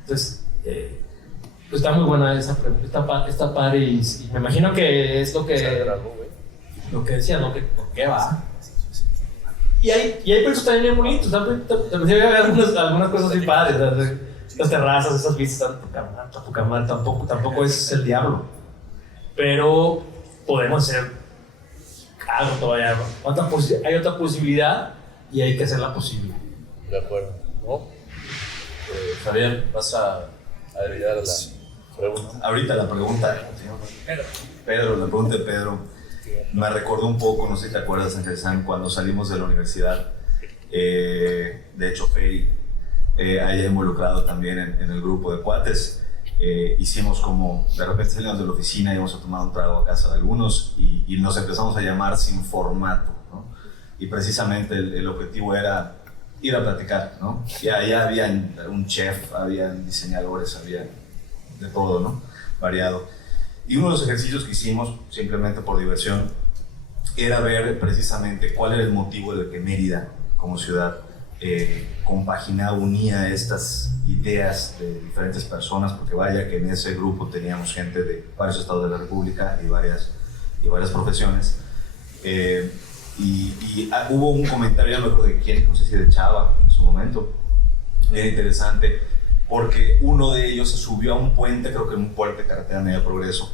Entonces, pues está muy buena esa pregunta, está padre, y me imagino que es lo que decía, ¿no? ¿Por qué va? Y hay proyectos también bien bonitos, también hay algunas cosas muy padres, ¿sabes? Las terrazas, esas vistas, tampoco es el diablo, pero podemos hacer algo todavía. Hay otra posibilidad y hay que hacerla posible. De acuerdo, ¿no? Javier, vas a agregar la pregunta. Ahorita la pregunta, Pedro, la pregunta de Pedro me recordó un poco, no sé si te acuerdas, Ángel San, cuando salimos de la universidad, de hecho Feri haya involucrado también en el grupo de cuates. Hicimos como, de repente salimos de la oficina, íbamos a tomar un trago a casa de algunos y nos empezamos a llamar sin formato, ¿no? Y precisamente el objetivo era ir a platicar, ¿no? Ya había un chef, había diseñadores, había de todo, ¿no? Variado. Y uno de los ejercicios que hicimos, simplemente por diversión, era ver precisamente cuál era el motivo de que Mérida, como ciudad, compaginaba, unía estas ideas de diferentes personas, porque vaya que en ese grupo teníamos gente de varios estados de la República y varias profesiones. Hubo un comentario, no recuerdo de quién, no sé si de Chava en su momento, era interesante, porque uno de ellos se subió a un puente, creo que en un puente carretera Media Progreso,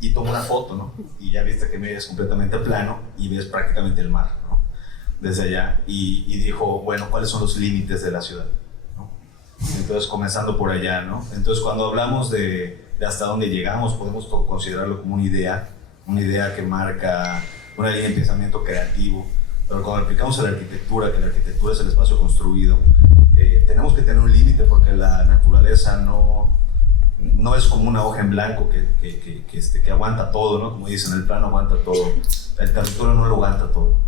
y tomó una foto, ¿no? Y ya viste que Mérida es completamente plano y ves prácticamente el mar, ¿no? Desde allá, y dijo, bueno, ¿cuáles son los límites de la ciudad? ¿No? Entonces, comenzando por allá, ¿no? Entonces, cuando hablamos de hasta dónde llegamos, podemos considerarlo como una idea que marca una línea de pensamiento creativo, pero cuando aplicamos a la arquitectura, que la arquitectura es el espacio construido, tenemos que tener un límite, porque la naturaleza no es como una hoja en blanco que aguanta todo, ¿no? Como dicen, el plano aguanta todo, el territorio no lo aguanta todo.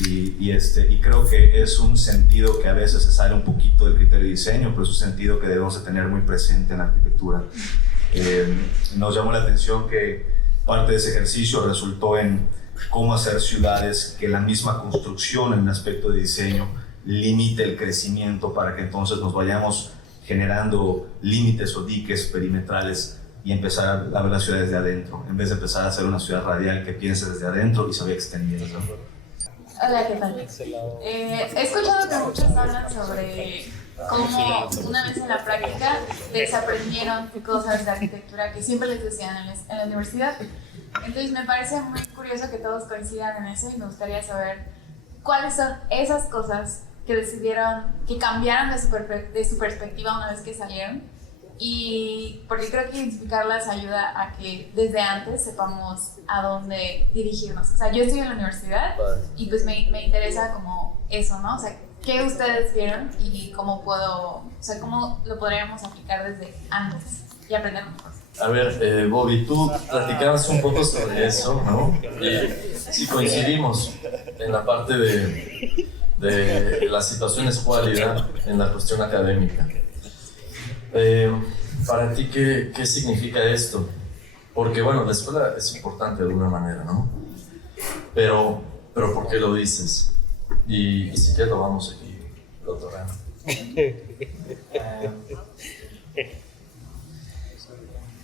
Y creo que es un sentido que a veces se sale un poquito del criterio de diseño, pero es un sentido que debemos de tener muy presente en la arquitectura. Nos llamó la atención que parte de ese ejercicio resultó en cómo hacer ciudades que la misma construcción en el aspecto de diseño limite el crecimiento, para que entonces nos vayamos generando límites o diques perimetrales y empezar a ver la ciudad desde adentro, en vez de empezar a hacer una ciudad radial que piense desde adentro y se vaya extendiendo. Hola, ¿qué tal? He escuchado que muchos hablan sobre cómo una vez en la práctica desaprendieron cosas de arquitectura que siempre les decían en la universidad. Entonces me parece muy curioso que todos coincidan en eso y me gustaría saber cuáles son esas cosas que decidieron, que cambiaron de su perspectiva una vez que salieron, y porque creo que identificarlas ayuda a que desde antes sepamos a dónde dirigirnos. O sea, yo estoy en la universidad y pues me interesa como eso, ¿no? O sea, ¿qué ustedes vieron y cómo cómo lo podríamos aplicar desde antes y aprender mejor? A ver, Bobby, tú platicabas un poco sobre eso, ¿no? Y si coincidimos en la parte de la situación escuálida en la cuestión académica. Para ti, ¿qué significa esto? Porque, bueno, la escuela es importante de alguna manera, ¿no? Pero ¿por qué lo dices? Y si quieres lo vamos aquí, doctora.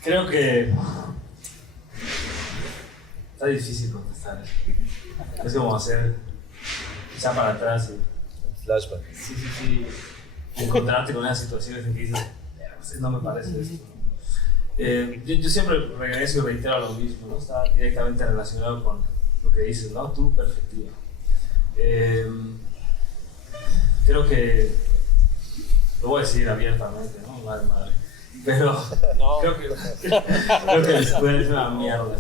Creo que está difícil contestar. Es como hacer quizá para atrás y flashback. Sí. Encontrarte con esas situaciones en que dices, no me parece esto. Yo siempre regreso y reitero lo mismo, ¿no? Está directamente relacionado con lo que dices, ¿no? Tu perspectiva. Creo que lo voy a decir abiertamente, ¿no? Madre. Pero no. creo que la escuela es una mierda.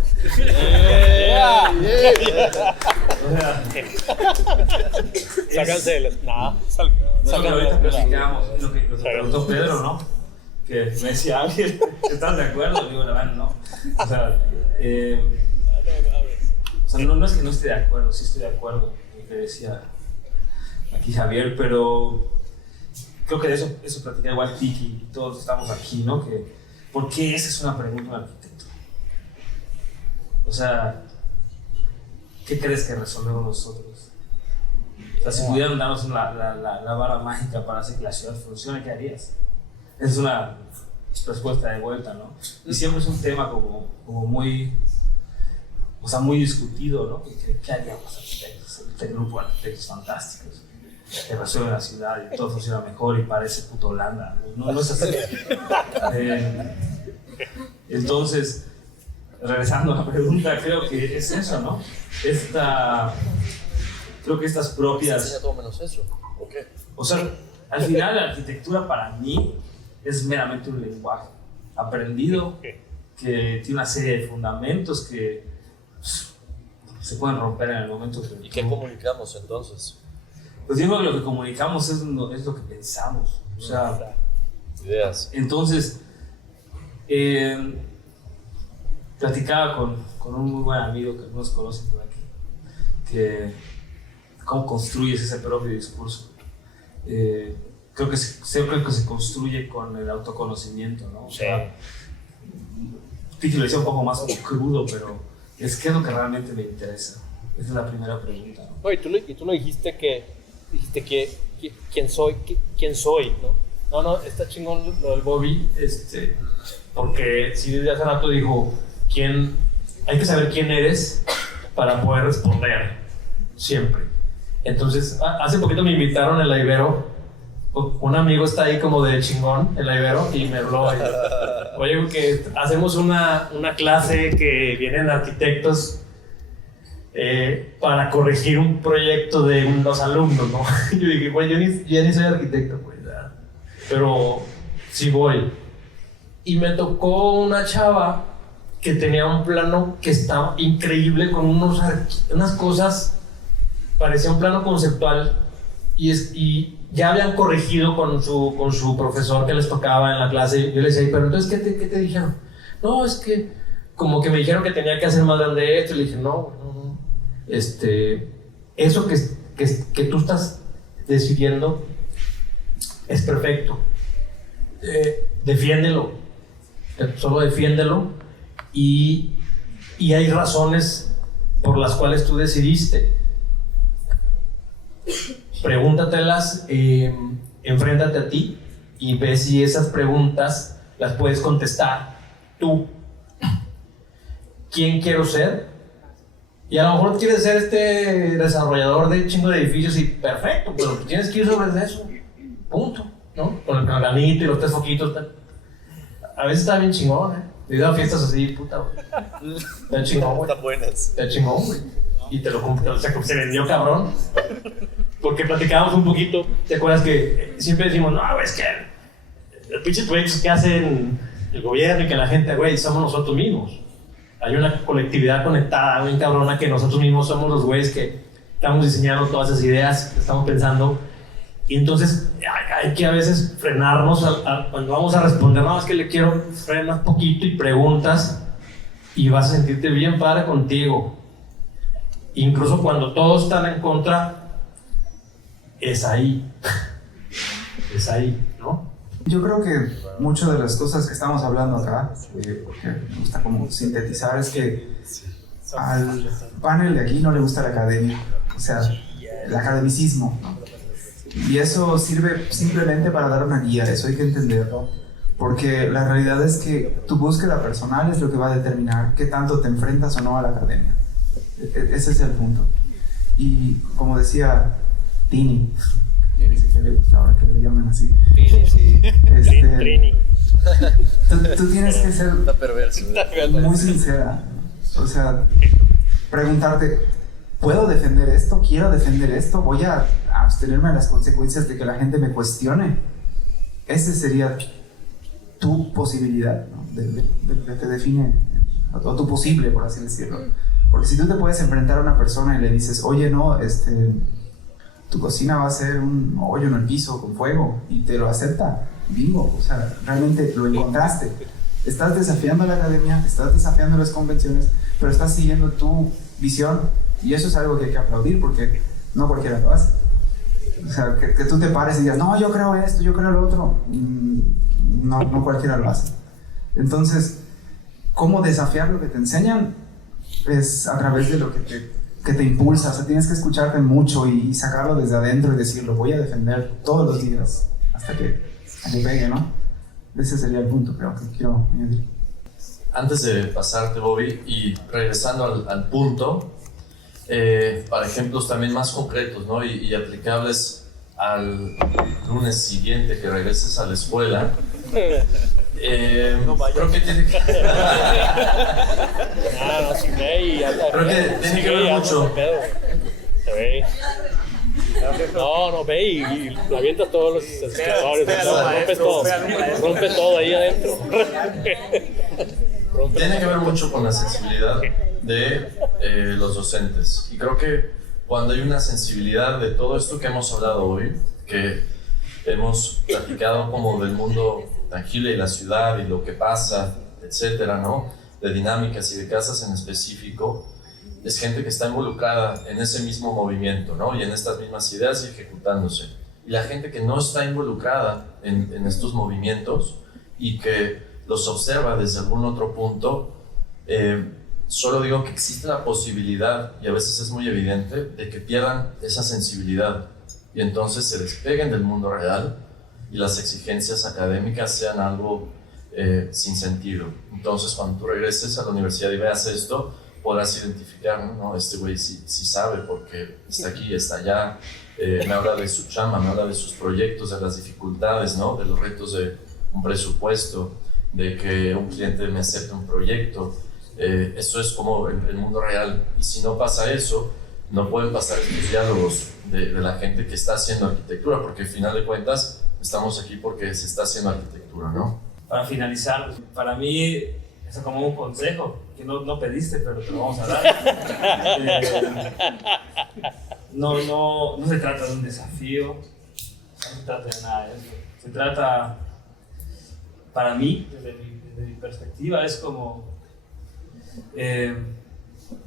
Sácanse de los... No, ahorita platicamos lo que preguntó Pedro, ¿no? Que me decía alguien, ¿estás de acuerdo? Digo, la verdad, no. O sea, no es que no esté de acuerdo, sí estoy de acuerdo con lo que decía aquí Javier, pero creo que de eso platica igual Tiki y todos estamos aquí, ¿no? Que, ¿por qué esa es una pregunta de arquitecto? O sea, ¿qué crees que resolvemos nosotros? O sea, si pudieran darnos la vara mágica para hacer que la ciudad funcione, ¿qué harías? Es una respuesta de vuelta, ¿no? Y siempre es un tema como muy, o sea, muy discutido, ¿no? ¿Qué haríamos los arquitectos? Este grupo de arquitectos fantásticos que resuelven la ciudad y todo funciona mejor y parece puto Holanda. No es así. Entonces, regresando a la pregunta, creo que es eso, ¿no? Creo que estas propias... todo menos eso. ¿Ok? O sea, al final la arquitectura para mí es meramente un lenguaje aprendido que tiene una serie de fundamentos que se pueden romper en el momento que... ¿Y qué comunicamos entonces? Pues yo creo que lo que comunicamos es lo que pensamos. O sea, ideas. Entonces, platicaba con un muy buen amigo que nos conoce por aquí, que cómo construyes ese propio discurso. Creo que se construye con el autoconocimiento, ¿no? O sea, Tiki lo decía un poco más crudo, pero ¿qué es lo que realmente me interesa? Esa es la primera pregunta, ¿no? No, y tú lo dijiste que quién soy, ¿no? No, está chingón lo del Bobby, porque si desde hace rato dijo, hay que saber quién eres para poder responder, siempre. Entonces, hace poquito me invitaron en la Ibero, un amigo está ahí como de chingón en la Ibero y me habló, oye, que hacemos una clase que vienen arquitectos para corregir un proyecto de unos alumnos, ¿no? Yo dije, güey, yo ni soy arquitecto, pues, pero sí voy. Y me tocó una chava que tenía un plano que estaba increíble con unas cosas, parecía un plano conceptual y ya habían corregido con su profesor que les tocaba en la clase. Yo le decía, pero entonces, ¿qué te dijeron? No, es que como que me dijeron que tenía que hacer más grande esto. Y le dije, no. Eso que tú estás decidiendo es perfecto. Defiéndelo, solo defiéndelo y hay razones por las cuales tú decidiste. Pregúntatelas, enfréntate a ti y ve si esas preguntas las puedes contestar tú. ¿Quién quiero ser? Y a lo mejor quieres ser desarrollador de chingo de edificios y perfecto, pero tienes que ir sobre eso, punto, ¿no? Con el canganito y los 3 foquitos. A veces está bien chingón, He ido a fiestas así, puta, güey. Está chingón, güey. Están buenas. Está chingón, güey. Y te lo compré, o sea, se vendió cabrón. Porque platicábamos un poquito, ¿te acuerdas que siempre decimos, no, güey, es que los pinches proyectos que hacen el gobierno y que la gente, güey, somos nosotros mismos. Hay una colectividad conectada, bien cabrona, que nosotros mismos somos los güeyes que estamos diseñando todas esas ideas, que estamos pensando. Y entonces hay que a veces frenarnos cuando vamos a responder, no, es que le quiero frenar un poquito y preguntas y vas a sentirte bien padre contigo. Incluso cuando todos están en contra, es ahí, ¿no? Yo creo que muchas de las cosas que estamos hablando acá, porque me gusta como sintetizar, es que al panel de aquí no le gusta la academia, o sea, el academicismo, ¿no? Y eso sirve simplemente para dar una guía, eso hay que entenderlo, porque la realidad es que tu búsqueda personal es lo que va a determinar qué tanto te enfrentas o no a la academia. Ese es el punto. Y como decía Tini, que le gusta ahora que le llamen así. Trini. Tú tienes que ser muy sincera, o sea, preguntarte, ¿puedo defender esto? ¿Quiero defender esto? ¿Voy a abstenerme de las consecuencias de que la gente me cuestione? Esa sería tu posibilidad, ¿no? de que te define, o tu posible, por así decirlo. Porque si tú te puedes enfrentar a una persona y le dices, oye, no, tu cocina va a ser un hoyo en el piso con fuego, y te lo acepta, bingo, o sea, realmente lo encontraste. Estás desafiando a la academia, estás desafiando las convenciones, pero estás siguiendo tu visión, y eso es algo que hay que aplaudir porque no cualquiera lo hace. O sea, que tú te pares y digas, no, yo creo esto, yo creo lo otro, no cualquiera lo hace. Entonces, ¿cómo desafiar lo que te enseñan? Es a través de lo que te que te impulsa, o sea, tienes que escucharte mucho y sacarlo desde adentro y decirlo, voy a defender todos los días hasta que pegue, ¿no? Ese sería el punto, creo que quiero añadir. Antes de pasarte, Bobby, y regresando al punto, para ejemplos también más concretos, ¿no? y aplicables al lunes siguiente que regreses a la escuela, creo que tiene que... creo que tiene que ver mucho. No, ve y avientas todos los escritores, rompe todo ahí adentro. Tiene que ver mucho con la sensibilidad de los docentes. Y creo que cuando hay una sensibilidad de todo esto que hemos hablado hoy, que hemos platicado como del mundo tangible y la ciudad y lo que pasa, etcétera, ¿no? De dinámicas y de casas en específico, es gente que está involucrada en ese mismo movimiento, ¿no? Y en estas mismas ideas y ejecutándose. Y la gente que no está involucrada en estos movimientos y que los observa desde algún otro punto, solo digo que existe la posibilidad, y a veces es muy evidente, de que pierdan esa sensibilidad y entonces se despeguen del mundo real y las exigencias académicas sean algo sin sentido. Entonces, cuando tú regreses a la universidad y veas esto, podrás identificar, ¿no? Este güey sí sabe porque está aquí, está allá, me habla de su chamba, me habla de sus proyectos, de las dificultades, ¿no? De los retos de un presupuesto, de que un cliente me acepte un proyecto. Eso es como el mundo real. Y si no pasa eso, no pueden pasar estos diálogos de la gente que está haciendo arquitectura, porque al final de cuentas estamos aquí porque se está haciendo arquitectura, ¿no? Para finalizar, para mí es como un consejo que no pediste, pero te lo vamos a dar. No se trata de un desafío, no se trata de nada de eso. Se trata, para mí, desde mi perspectiva, es como,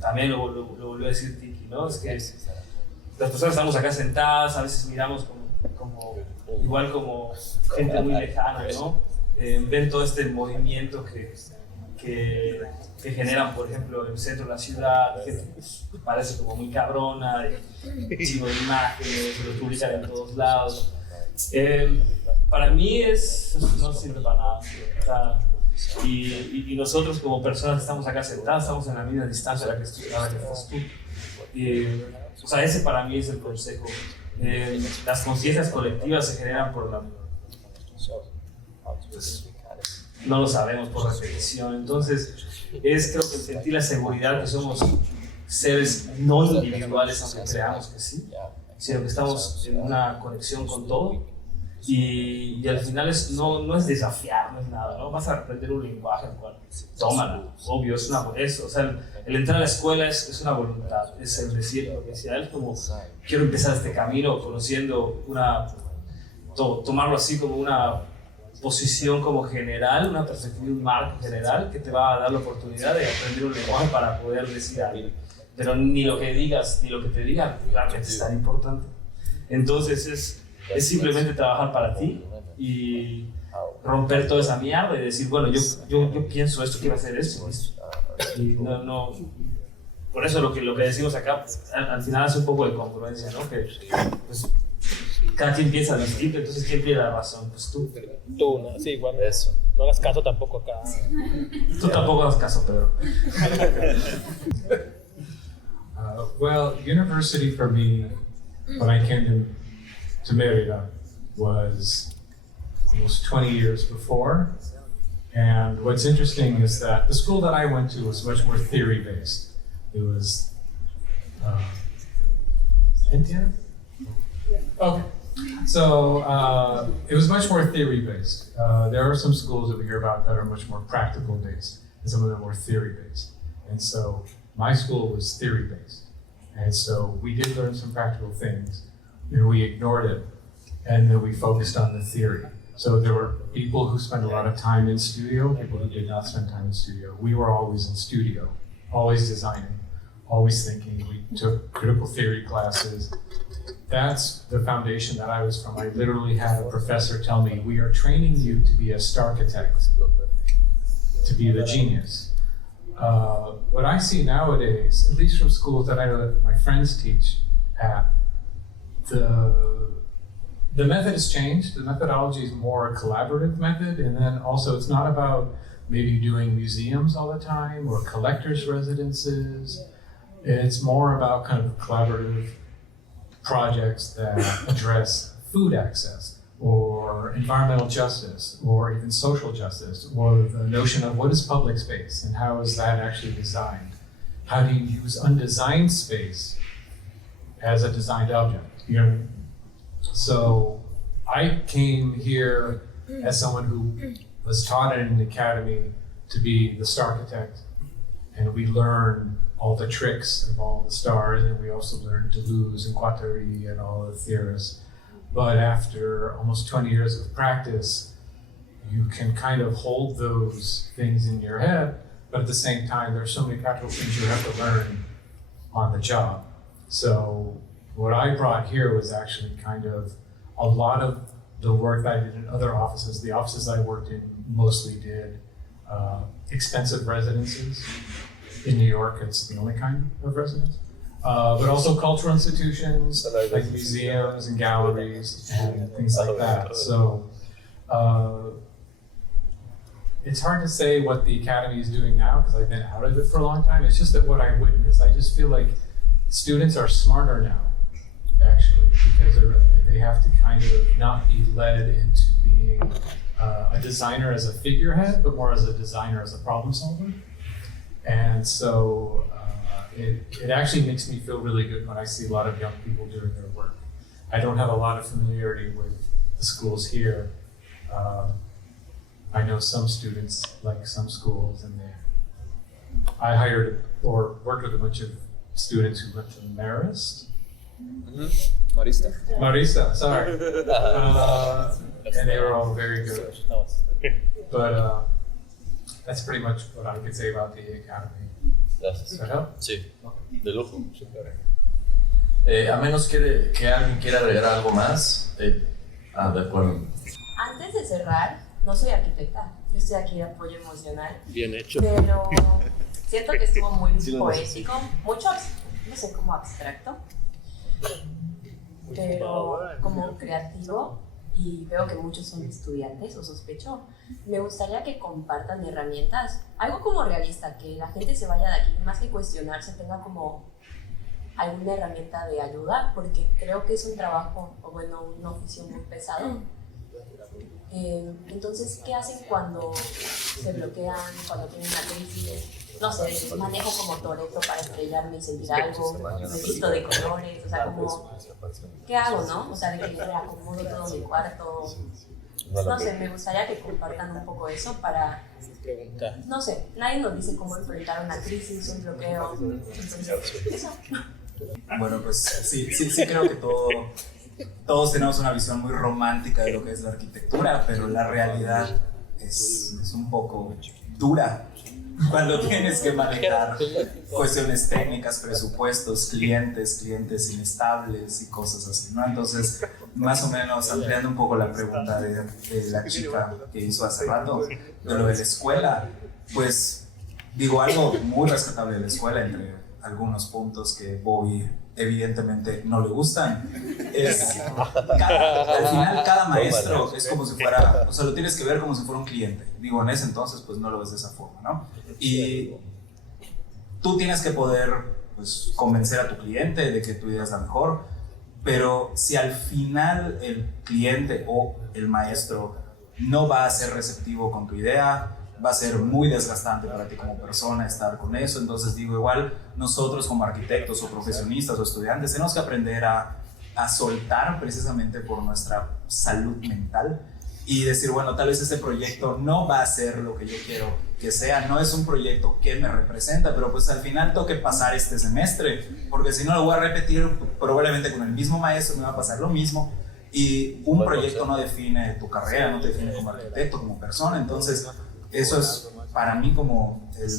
también lo volvió a decir Tiki, ¿no? Es que las personas estamos acá sentadas, a veces miramos como igual como gente muy lejana, ¿no? Ven todo este movimiento que generan, por ejemplo, en el centro de la ciudad, que parece como muy cabrona, chivo de imágenes, lo publican en todos lados. Para mí no sirve para nada. O sea, y nosotros como personas que estamos acá sentadas, estamos en la misma distancia a la que estás tú. O sea, ese para mí es el consejo. Las conciencias colectivas se generan por la... no lo sabemos, por repetición. Entonces, creo que sentir la seguridad que somos seres no individuales, aunque creamos que sí, sino que estamos en una conexión con todo. Y al final no es desafiar, no es nada, ¿no? Vas a aprender un lenguaje, el cual tómalo, obvio, o sea, el entrar a la escuela es una voluntad, es el decir, lo que decía él, como quiero empezar este camino conociendo tomarlo así como una posición como general, una perspectiva, un marco general que te va a dar la oportunidad de aprender un lenguaje para poder decir algo. Pero ni lo que digas, ni lo que te digan, realmente es tan importante. Entonces es simplemente trabajar para ti y romper toda esa mierda y decir, bueno, yo pienso esto, quiero hacer esto. Y no, por eso lo que decimos acá, al final hace un poco de congruencia, ¿no? Que pues, cada quien piensa distinto, entonces ¿quién tiene la razón? Pues tú. Tú, ¿no? Sí, igual. Eso. No hagas caso tampoco acá. Tú tampoco hagas caso, Pedro. Well, university for me, when I came to Mérida, was almost 20 years before. And what's interesting is that the school that I went to was much more theory-based. It was, Entiende? Okay. So it was much more theory-based. There are some schools that we hear about that are much more practical-based, and some of them were theory-based. And so my school was theory-based. And so we did learn some practical things, and we ignored it, and then we focused on the theory. So there were people who spent a lot of time in studio, people who did not spend time in studio. We were always in studio, always designing, always thinking. We took critical theory classes. That's the foundation that I was from. I literally had a professor tell me, we are training you to be a starchitect, to be the genius. what I see nowadays, at least from schools that I know that my friends teach at, the method has changed. The methodology is more a collaborative method, and then also it's not about maybe doing museums all the time or collectors' residences. It's more about kind of collaborative projects that address food access or environmental justice or even social justice, or the notion of what is public space and how is that actually designed? How do you use undesigned space as a designed object? You know what I mean? So I came here as someone who was taught in an academy to be the starchitect, and we learned all the tricks of all the stars, and we also learned Deleuze and Guattari and all the theorists. But after almost 20 years of practice, you can kind of hold those things in your head, but at the same time, there's so many practical things you have to learn on the job. So what I brought here was actually kind of a lot of the work that I did in other offices. The offices I worked in mostly did expensive residences. In New York, it's the only kind of residence. But also cultural institutions like museums and galleries and things like that. So it's hard to say what the academy is doing now because I've been out of it for a long time. It's just that what I witnessed, I just feel like students are smarter now, actually, because they have to kind of not be led into being a designer as a figurehead, but more as a designer as a problem solver. And so it actually makes me feel really good when I see a lot of young people doing their work. I don't have a lot of familiarity with the schools here. I know some students like some schools, and I hired or worked with a bunch of students who went to Marist. Marista, sorry. And they were all very good. But that's pretty much what I could say about the academy. Gracias. ¿That help? Sí, de lujo. A menos que alguien quiera agregar algo más. De acuerdo. Antes de cerrar, no soy arquitecta, yo estoy aquí de apoyo emocional. Bien hecho. Pero siento que estuvo muy poético, mucho, no sé, como abstracto, pero como creativo, y veo que muchos son estudiantes, o sospecho. Me gustaría que compartan herramientas, algo como realista, que la gente se vaya de aquí, más que cuestionarse, tenga como alguna herramienta de ayuda, porque creo que es un trabajo, o bueno, un oficio muy pesado. Entonces, ¿qué hacen cuando se bloquean, cuando tienen una crisis? No sé, manejo como Toretto para estrellarme y sentir algo, me visto de colores, o sea, como, ¿qué hago, no? O sea, de que reacomodo todo mi cuarto. No sé, me gustaría que compartan un poco eso para, no sé, nadie nos dice cómo enfrentar una crisis, un bloqueo, entonces, eso. Bueno, pues sí creo que todos tenemos una visión muy romántica de lo que es la arquitectura, pero la realidad es un poco dura cuando tienes que manejar cuestiones técnicas, presupuestos, clientes inestables y cosas así, ¿no? Entonces, más o menos ampliando un poco la pregunta de la chica que hizo hace rato, de lo de la escuela, pues digo algo muy rescatable de la escuela, entre algunos puntos que Bobby evidentemente no le gustan, es al final cada maestro es como si fuera, o sea, lo tienes que ver como si fuera un cliente. Digo, en ese entonces pues no lo ves de esa forma, ¿no? Y tú tienes que poder pues convencer a tu cliente de que tu idea es la mejor, pero si al final el cliente o el maestro no va a ser receptivo con tu idea, va a ser muy desgastante para ti como persona estar con eso. Entonces digo, igual nosotros como arquitectos o profesionistas o estudiantes tenemos que aprender a soltar precisamente por nuestra salud mental y decir, bueno, tal vez este proyecto no va a ser lo que yo quiero que sea, no es un proyecto que me representa, pero pues al final tengo que pasar este semestre, porque si no lo voy a repetir probablemente con el mismo maestro, me va a pasar lo mismo. Y un proyecto no define tu carrera, no te define como arquitecto, como persona. Entonces eso es para mí como el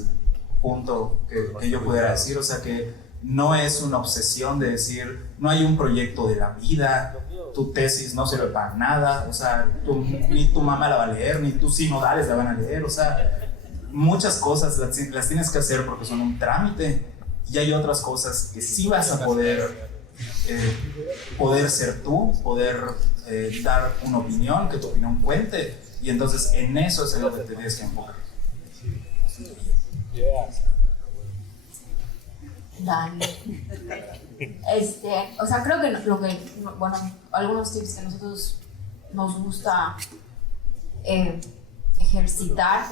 punto que yo pudiera decir, o sea que no es una obsesión de decir, no hay un proyecto de la vida, tu tesis no sirve para nada, o sea, ni tu mamá la va a leer, ni tus sinodales la van a leer, o sea, muchas cosas las tienes que hacer porque son un trámite, y hay otras cosas que sí vas a poder ser tú, poder dar una opinión, que tu opinión cuente, y entonces en eso es en lo que te tienes que enfocar. Dale. O sea, creo que algunos tips que nosotros nos gusta ejercitar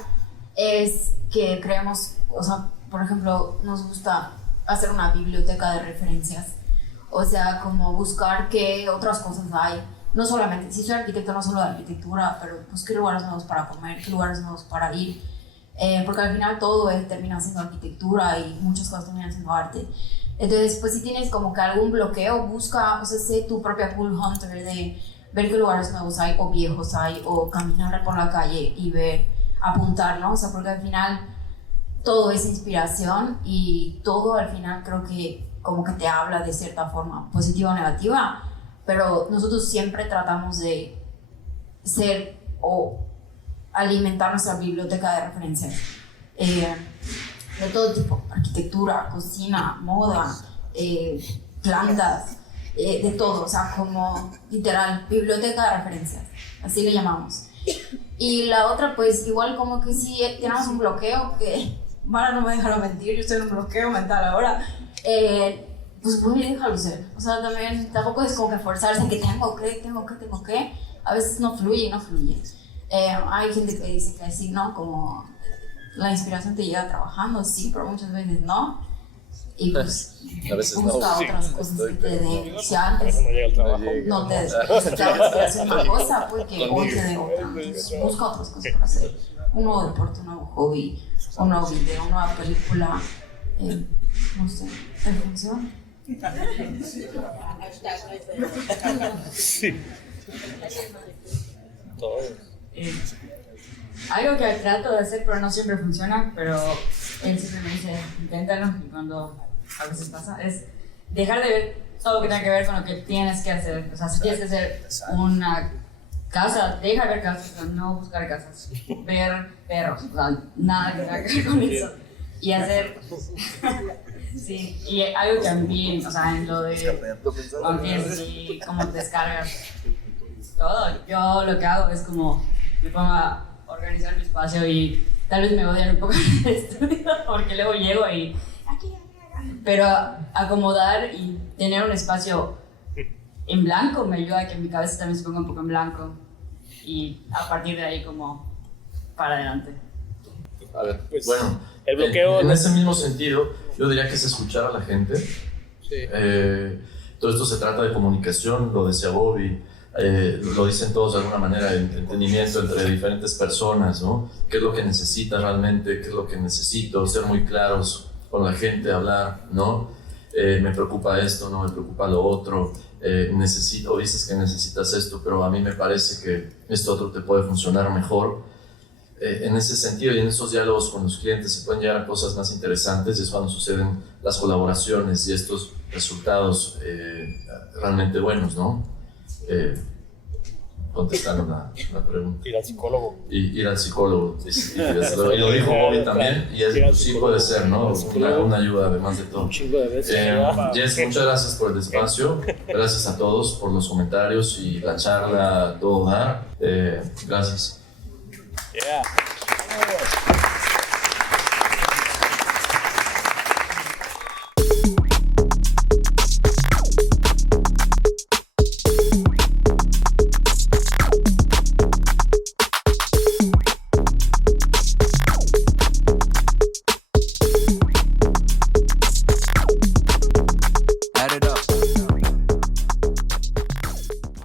es que creemos, o sea, por ejemplo, nos gusta hacer una biblioteca de referencias, o sea, como buscar qué otras cosas hay, no solamente, si soy arquitecto, no solo de arquitectura, pero pues qué lugares nuevos para comer, qué lugares nuevos para ir, porque al final todo termina siendo arquitectura y muchas cosas terminan siendo arte. Entonces, pues si tienes como que algún bloqueo, busca, o sea, sé tu propia pool hunter de ver qué lugares nuevos hay o viejos hay, o caminar por la calle y ver, apuntar, ¿no? O sea, porque al final todo es inspiración y todo al final creo que como que te habla de cierta forma, positiva o negativa, pero nosotros siempre tratamos de ser o alimentar nuestra biblioteca de referencias de todo tipo, arquitectura, cocina, moda, plantas, de todo, o sea, como literal, biblioteca de referencias, así le llamamos. Y la otra, pues igual como que si tenemos un bloqueo, que Mara no me dejaron mentir, yo estoy en un bloqueo mental ahora, pues muy déjalo ser, o sea, también tampoco es como que forzarse que tengo que, a veces no fluye. Hay gente que dice que sí, ¿no? Como la inspiración te llega trabajando, sí, pero muchas veces no. Y pues a veces busca no, otras cosas que te den. Si antes no llega el trabajo, no te da una cosa, porque hoy te dé otra. Entonces busca otras cosas para hacer. Un nuevo deporte, un nuevo hobby, un nuevo video, una nueva película. No sé, ¿te funciona? Sí. Todo. Algo que trato de hacer pero no siempre funciona, pero él siempre me dice inténtalo, y cuando a veces pasa es dejar de ver todo lo que tenga que ver con lo que tienes que hacer. O sea, si tienes que hacer una casa, deja de ver casas, pero no buscar casas, ver perros, o sea, nada que tenga que ver con eso, y hacer sí, y algo que a mí, o sea, en lo de cuando tienes y cómo descargas todo, yo lo que hago es como me pongo a organizar mi espacio y tal vez me odian un poco en el estudio porque luego llego y pero acomodar y tener un espacio en blanco me ayuda a que mi cabeza también se ponga un poco en blanco y a partir de ahí como para adelante. A ver, Pues, bueno, el bloqueo en ese mismo sentido, yo diría que es escuchar a la gente. Sí. Todo esto se trata de comunicación, lo decía Bobby, lo dicen todos de alguna manera, entendimiento entre diferentes personas, ¿no? ¿Qué es lo que necesitas realmente? ¿Qué es lo que necesito? Ser muy claros con la gente, hablar, ¿no? Me preocupa esto, no me preocupa lo otro, o dices que necesitas esto, pero a mí me parece que esto otro te puede funcionar mejor. En ese sentido y en esos diálogos con los clientes se pueden llegar a cosas más interesantes, y es cuando suceden las colaboraciones y estos resultados realmente buenos, ¿no? Contestando la pregunta. Ir al psicólogo. Ir al psicólogo. Y lo dijo Bobby también, y sí puede ser, ¿no? Una ayuda además de todo. Un chingo de veces. Jess, muchas gracias por el espacio. Gracias a todos por los comentarios y la charla, todo dar. Gracias. Yeah.